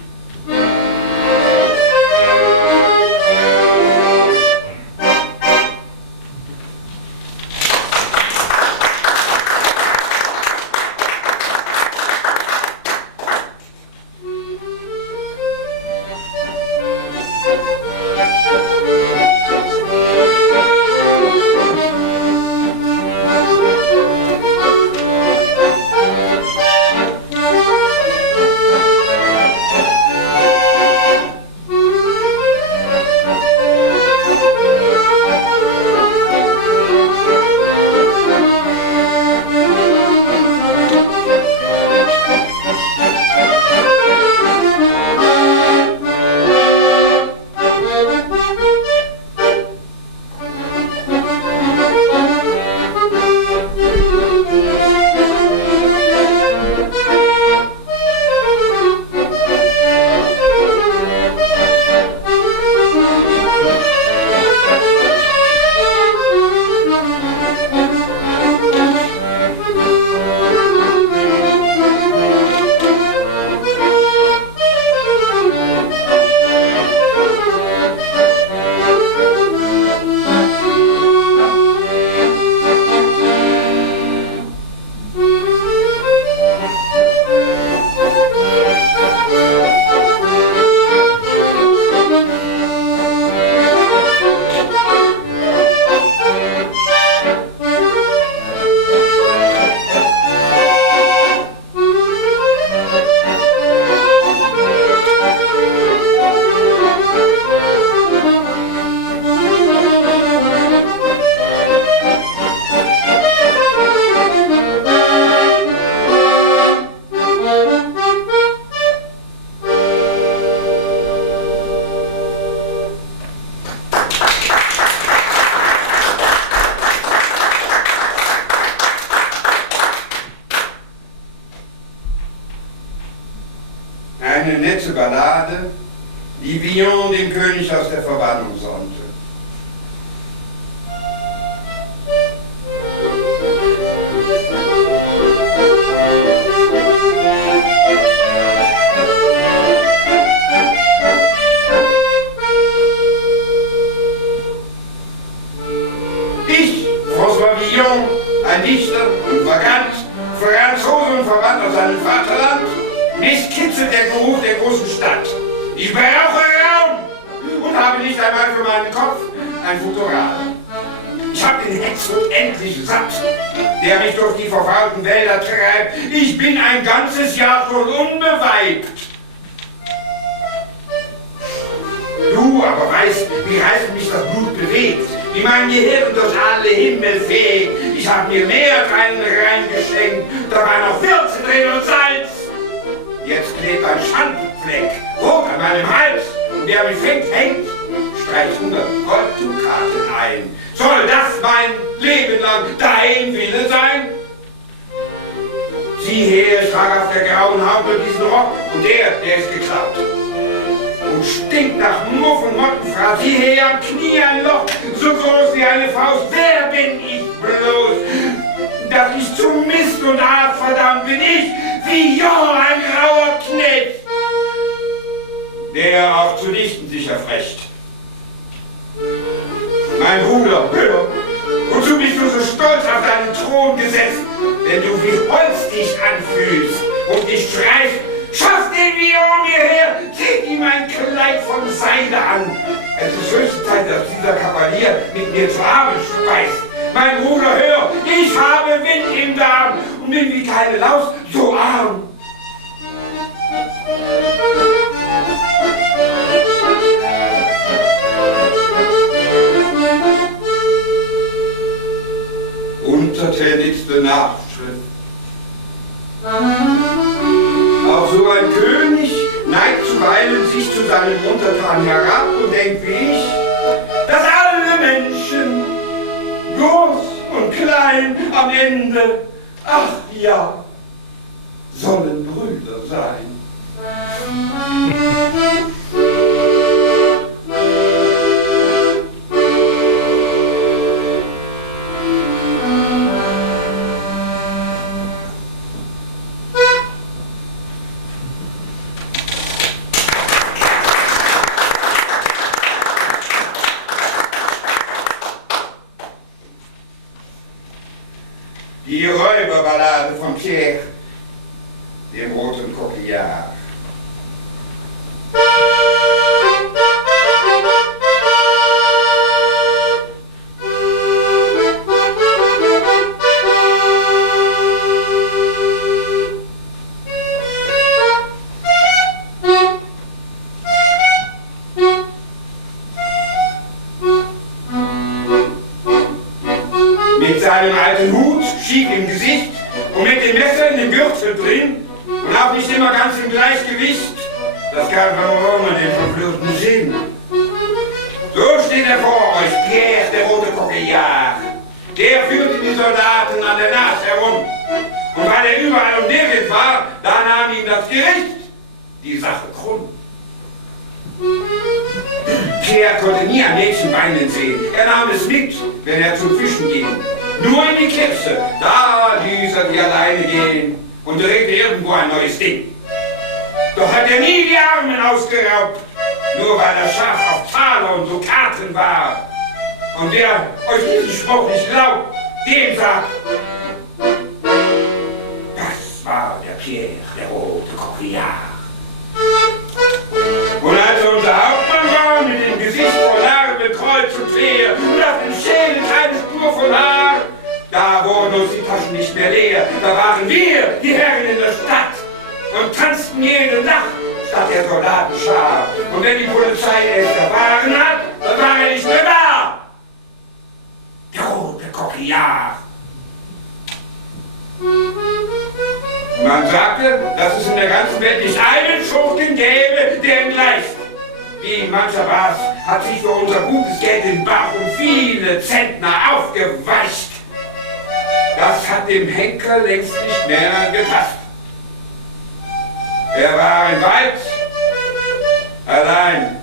Eine nette Ballade, die Villon den König aus der Verbannung sonnte. Ich, François Villon, ein Dichter und Vagant, Franzose und verwandt aus seinem Vaterland, mich kitzelt der Geruch der großen Stadt. Ich brauche Raum und habe nicht einmal für meinen Kopf ein Futural. Ich habe den Hetzhund endlich satt, der mich durch die verfaulten Wälder treibt. Ich bin ein ganzes Jahr schon unbeweibt. Du aber weißt, wie reißend mich das Blut bewegt, wie mein Gehirn durch alle Himmel fegt. Ich habe mir mehr Tränen reingeschenkt, da war noch 14 drin und Salz. Jetzt klebt ein Schandfleck rot an meinem Hals und wer mich fängt, hängt, streicht 100 Golddukaten ein. Soll das mein Leben lang dein Wille sein? Sieh her, ich trage auf der grauen Haut nur diesen Rock und der ist geklaut. Und stinkt nach Muff und Mottenfraß. Sieh her, am Knie ein Loch, so groß wie eine Faust. Wer bin ich bloß, dass ich zu Mist und Art verdammt bin? Ich, Villon, ein grauer Knecht, der auch zu dichten sich erfrecht. Mein Bruder, hör, wozu bist du so stolz auf deinen Thron gesetzt, wenn du wie Holz dich anfühlst und dich streicht? Schaff dir Silvio um mir her, zieht ihm ein Kleid von Seide an. Es ist höchste Zeit, dass dieser Kavalier mit mir zu Abend speist. Mein Bruder, hör, ich habe Wind im Darm und bin wie keine Laus so arm. Untertänigste Nachschrift. Auch so ein König neigt zuweilen sich zu seinen Untertanen herab und denkt wie ich, dass alle Menschen, groß und klein, am Ende, ach ja, sollen Brüder sein. Die Räuberballade von Pierre, dem roten Coquillard. Mit seinem alten Hut, schief im Gesicht und mit dem Messer in dem Gürtel drin und auch nicht immer ganz im Gleichgewicht, das kann man den verfluchten Sinn. So steht er vor euch, Pierre, der rote Coquillard. Der führte die Soldaten an der Nase herum. Und weil er überall und nirgends war, da nahm ihm das Gericht die Sache krumm. Pierre konnte nie ein Mädchen weinen sehen. Er nahm es mit, wenn er zum Fischen ging. Nur in die Klipse, da ließ er die alleine gehen und drehte irgendwo ein neues Ding. Doch hat er nie die Armen ausgeraubt, nur weil er scharf auf Taler und Dukaten war. Und wer euch diesen Spruch nicht glaubt, dem sagt, das war der Pierre, der rote Coquillard. Und als unser Hauptmann war, mit dem Gesicht voll Narben, kreuz und quer, und auf dem Schädel keine Spur von Haar, da wurden uns die Taschen nicht mehr leer. Da waren wir, die Herren in der Stadt, und tanzten jede Nacht statt der Soldatenschar. Und wenn die Polizei es erfahren hat, dann war er nicht mehr da. Der rote Coquillard. Man sagte, dass es in der ganzen Welt nicht einen Schurken gäbe, der ihn gleicht. Wie mancher Bas hat sich für unser gutes Geld den Bauch um viele Zentner aufgeweicht. Das hat dem Henker längst nicht mehr gepasst. Er war ein Weib, allein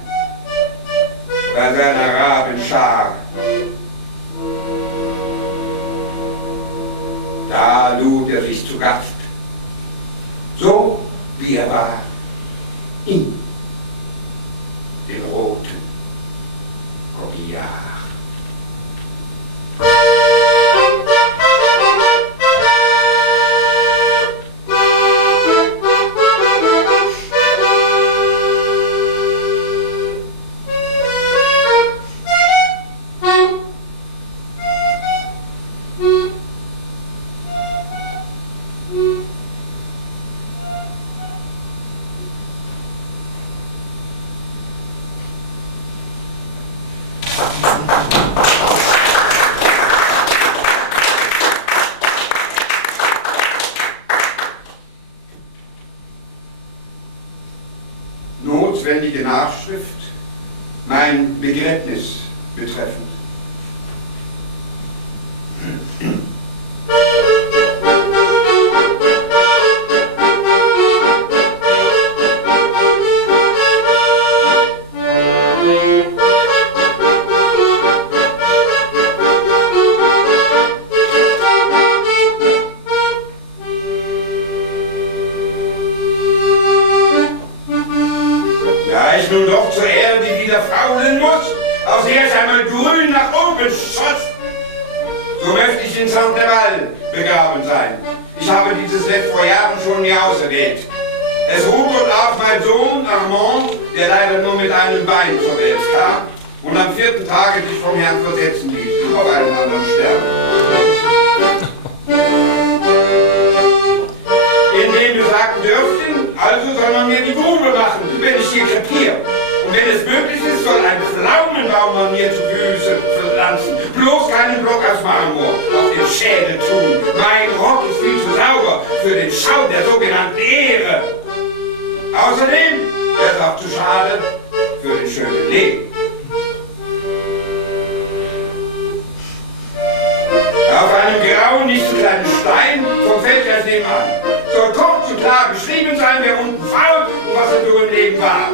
bei seiner Rabenschar. Da lud er sich zu Gast, so wie er war, ihn, den roten Coquillard. Notwendige Nachschrift, mein Begräbnis betreffend. Da ich nun doch zur Erde wieder faulen muss, aus der es einmal grün nach oben schoss, so möchte ich in Saint-Deval begraben sein. Ich habe dieses Nest vor Jahren schon mir auserwählt. Es ruht auf mein Sohn Armand, der leider nur mit einem Bein zur Welt kam und am 4. Tage sich vom Herrn versetzen ließ, auf einen anderen Stern. In dem besagten Dörfchen, also soll man mir die Grube machen, wenn ich hier krepiere. Und wenn es möglich ist, soll ein Pflaumenbaum man mir zu Füßen pflanzen. Bloß keinen Block aus Marmor auf den Schädel tun. Mein Rock ist viel zu sauber für den Schau der sogenannten Ehre. Außerdem wäre es auch zu schade für den schönen Leben. Auf einem grauen, nicht zu kleinen Stein vom Feldkreis nebenan soll kurz und klar beschrieben sein, wer unten fault und was er so im Leben war.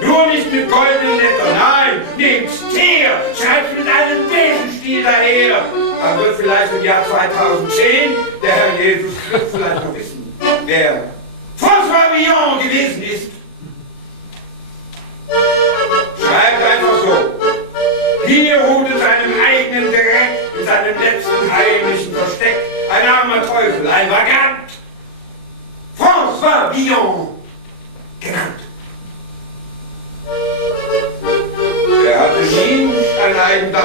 Nur nicht mit goldenen Lettern, nein, nehmt Teer, schreibt mit einem Besenstiel daher. Dann wird vielleicht im Jahr 2010 der Herr Jesus Christus vielleicht noch wissen, wer François Villon gewesen ist. Schreibt einfach so. Hier ruht in seinem eigenen Dreck, in seinem letzten heimlichen Versteck, ein armer Teufel, ein Vagant. François Villon genannt. Er hatte nie ein Eigendach,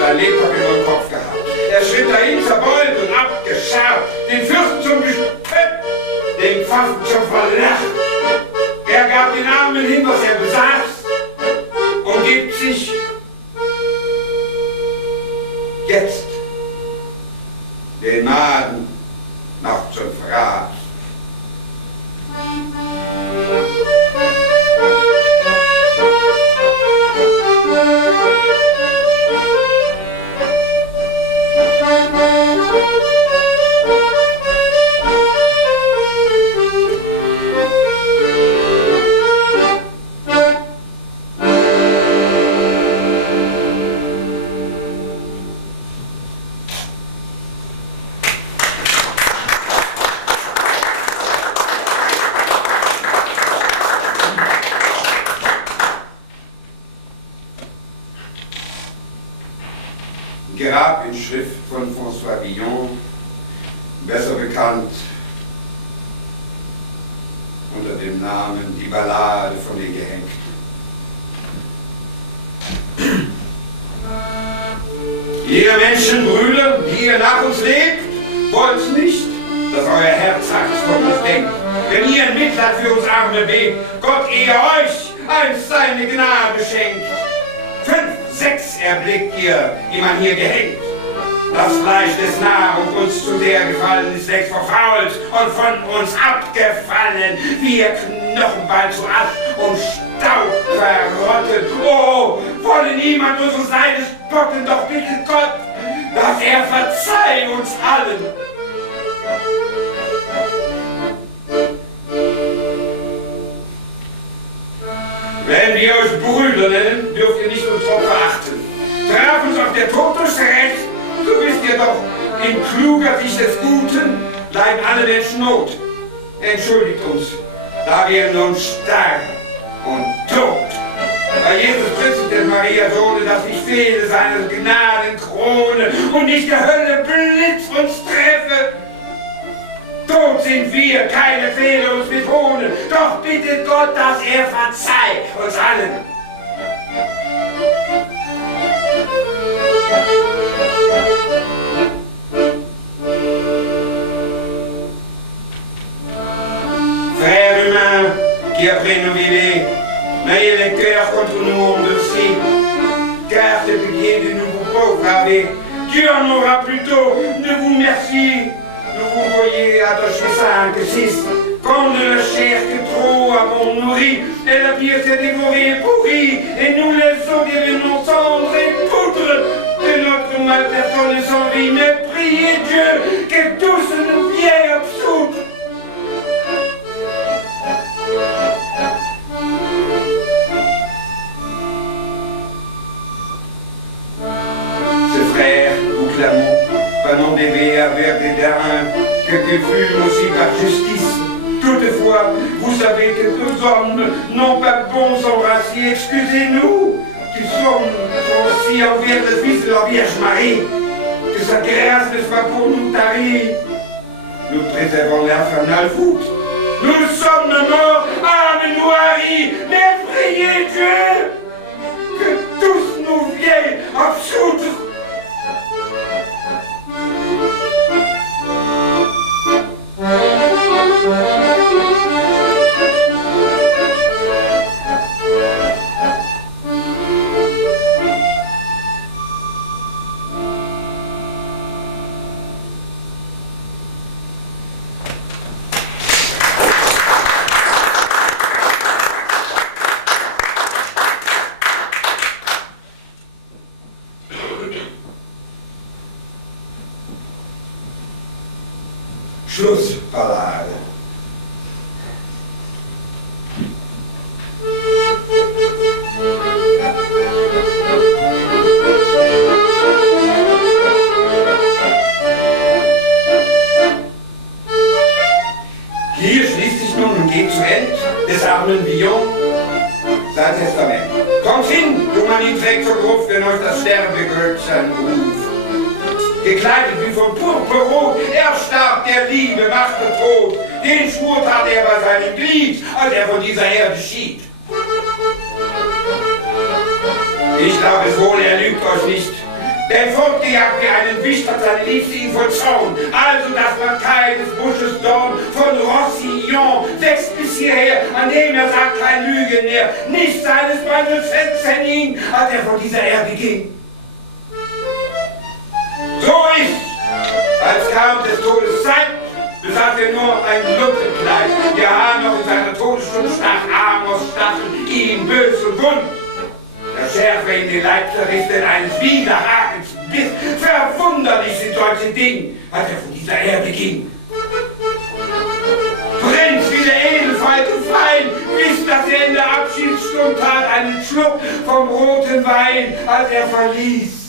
sein Lebtag über den Kopf gehabt. Er schritt dahin, zerbeult und abgescharrt, den Fürsten zum Gespött, den Pfaffen zum Verlacht. Er gab den Armen hin, was er besaß, und gibt sich jetzt den Maden noch zum Fraß. Grabinschrift von François Villon, besser bekannt unter dem Namen Die Ballade von den Gehängten. Ihr Menschenbrüder, die ihr nach uns lebt, wollt nicht, dass euer Herz von uns denkt. Wenn ihr in Mitleid für uns Arme bebt, Gott ehe euch einst seine Gnade schenkt. 5, 6 erblickt ihr, die man hier gehängt. Das Fleisch des Nahrung uns zu sehr gefallen ist längst verfault und von uns abgefallen. Wir Knochen bald zu Asch und Staub verrottet. Oh, wolle niemand unseres Leides spotten, doch bitte Gott, dass er verzeih uns allen. Wenn wir euch Brüder nennen, dürft ihr nicht uns Tod verachten. Traf uns auf der Tod durchs Recht, so wisst ihr doch, in kluger Sicht des Guten leiden alle Menschen Not. Entschuldigt uns, da wir nun starr und tot. Bei Jesus Christus, des Maria Sohne, dass ich fehle seiner Gnadenkrone und nicht der Hölle Blitz uns treffe. Tot sind wir, keine Fehler uns betonen, doch bitte Gott, dass er verzeiht uns allen. Frères humains qui après nous vivez, n'ayez le cœur contre nous endurci, car ce pilier de nouveau pauvres avez, Dieu en aura plutôt, ne vous merci. Nous vous voyez attacher 5, 6, comme de la chair que trop avons nourri, et la pierre s'est dévorée et pourrie, et nous les eaux devenons cendres et poutres de notre mal personne sans vie. Mais priez Dieu que tous nous viennent absoudre. Ce frère, vous clamons, venons d'aimer avec des darins, que fûmes aussi par justice. Toutefois, vous savez que tous hommes n'ont pas bons enraciés. Excusez-nous, qui sommes aussi envers le Fils de la Vierge Marie, que sa grâce ne soit pour nous tarie. Nous préservons l'infernale voûte, Nous sommes morts à Menouari, mais priez Dieu que tous nous viennent absoudre. Schlussballade. Hier schließt sich nun und geht zu End des armen Villon sein Testament. Kommt hin, wo man ihn trägt zur Gruft, wenn euch das Sterbeglöckchen ruft. Gekleidet wie von Purpurrot, er starb der Liebe, machte tot. Den Schwur tat er bei seinem Glied, als er von dieser Erde schied. Ich glaube es wohl, er lügt euch nicht. Denn fortgejagt wie einen Wicht hat seine Liebste ihn vollzogen. Also das Partei des Busches Dorn von Rossillon wächst bis hierher, an dem er sagt kein Lügen mehr. Nicht seines Wandels Pfennig, als er von dieser Erde ging. So ist, als kam des Todes Zeit, besaß er nur ein Lumpenkleid. Ja, noch in seiner Todesstunde stach Amos Stachel ihn bös und wund. Der Schärfe in den Leib zerriss, denn eines Widerhakens Biss. Verwunderlich sind solche Dinge, als er von dieser Erde ging. Prinz wie der Edelfalke fein, bis dass er in der Abschiedsstund tat einen Schluck vom roten Wein, als er verließ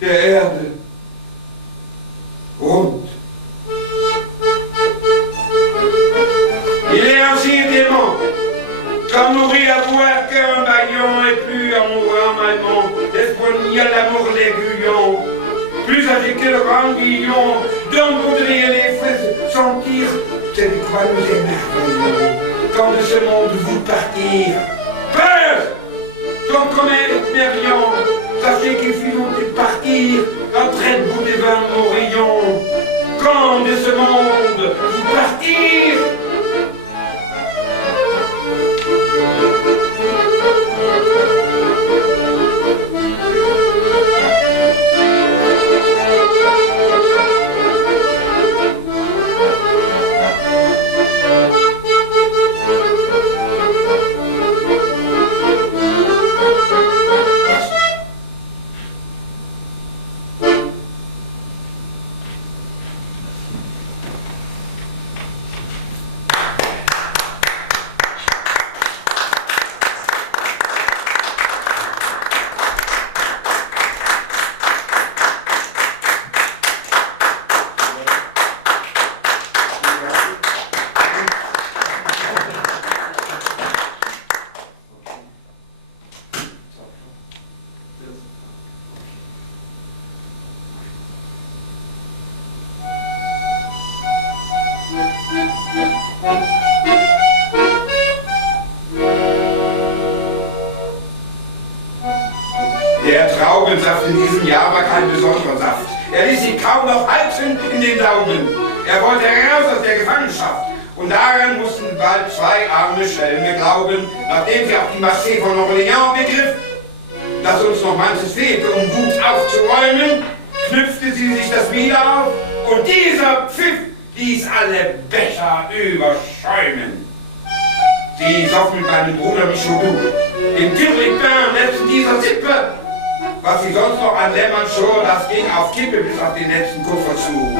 der Erde rund. Il est ainsi dément, comme mourir à boire qu'un baillon et plus à mourir malement, d'espoigner l'amour l'aiguillon, plus âgé que le grand guillon, d'un baudrier les fait sentir, c'est de quoi nous émerveillons, quand de ce monde vous partir. Peur, comme comète Mérion, sachez qu'il fit longtemps partir, entraîne-vous des vins morillons, quand de ce monde vous partir. Traubensaft in diesem Jahr war kein besonderer Saft. Er ließ sich kaum noch halten in den Daumen. Er wollte heraus aus der Gefangenschaft. Und daran mussten bald zwei arme Schelme glauben, nachdem sie auch die Marseille von Orléans begriff, dass uns noch manches fehlte, um gut aufzuräumen, knüpfte sie sich das wieder auf und dieser Pfiff ließ alle Becher überschäumen. Sie soff mit meinem Bruder Michaudou, dem Tirlipin letzten dieser Sippe. Was sie sonst noch an Lämmern schor, das ging auf Kippe bis auf den letzten Kuffer zu.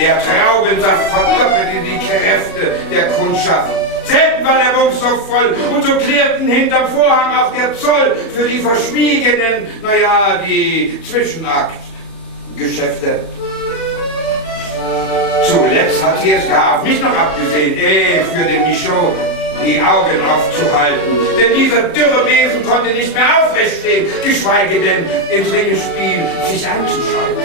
Der Traubensaft verdoppelte die Kräfte der Kundschaft. Selten war der Bums so voll und so klärten hinterm Vorhang auch der Zoll für die verschwiegenen, naja, die Zwischenaktgeschäfte. Zuletzt hat sie es gar auf mich noch abgesehen, für den Michaud die Augen aufzuhalten. Denn dieser dürre Wesen konnte nicht mehr aufrecht stehen, geschweige denn ins Ringespiel sich einzuschalten.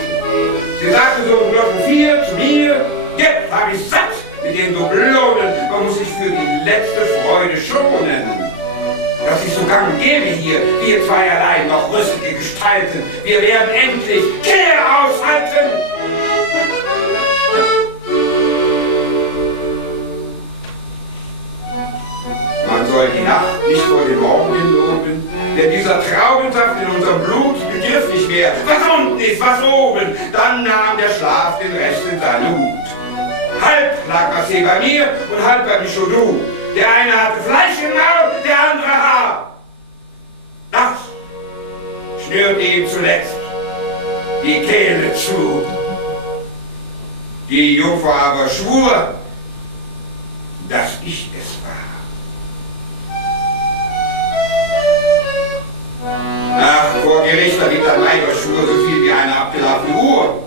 Sie sagte so um Glocke 4 zu mir, jetzt hab ich's satt, mit den Dublonen. Man muss sich für die letzte Freude schonen. Das ist so gang und gäbe hier, wir zwei allein noch rüstige Gestalten. Wir werden endlich Kehr aushalten. Man soll die Nacht nicht vor dem Morgen hin loben, denn dieser Traubensaft in unserem Blut begriff nicht mehr, was unten ist, was oben. Dann nahm der Schlaf den Rest in sein Hut. Halb lag Marseille bei mir und halb bei Michaudou. Der eine hatte Fleisch im Maul, der andere Haar. Nachts schnürte ihm zuletzt die Kehle zu. Die Jungfrau aber schwur, dass ich es war. Ach, vor Gericht, da liegt ein Weiberschwur so viel wie eine abgelaufene Uhr.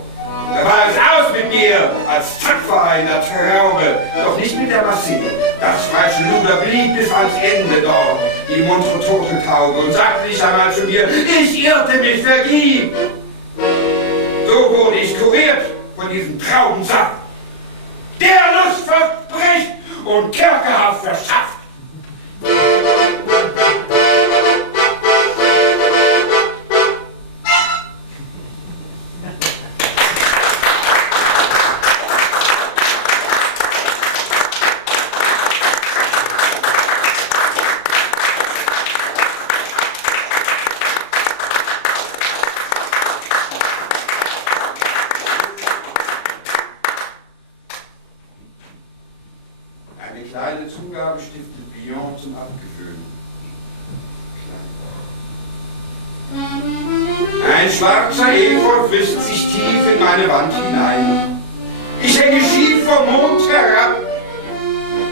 Da war es aus mit mir, als Tapfer in der Traube, doch nicht mit der Marseille. Das falsche Luder blieb bis ans Ende dort, die muntere Turteltaube, und sagte nicht einmal zu mir, ich irrte mich, vergib. So wurde ich kuriert von diesem Traubensaft, der Lust verspricht und Kerkerhaft verschafft. Kleine Zugabe stiftet Bion zum Abgewöhnen. Ein schwarzer Efeu frisst sich tief in meine Wand hinein. Ich hänge schief vom Mond herab.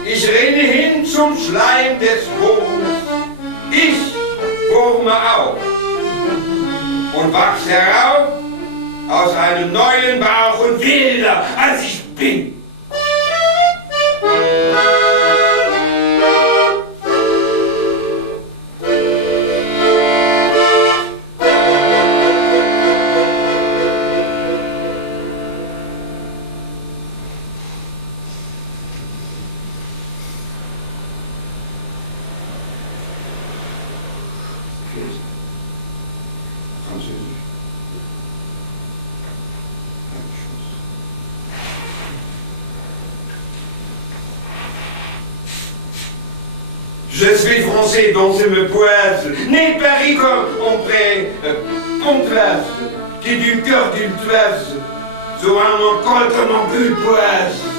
Ich renne hin zum Schleim des Wurms. Ich wurme auf und wachs herauf aus einem neuen Bauch und wilder, als ich bin. Je suis français, donc je me poise, né Paris comme ombré, pontoise, qui du cœur d'une toise, sur un mon col comme en pulpoise.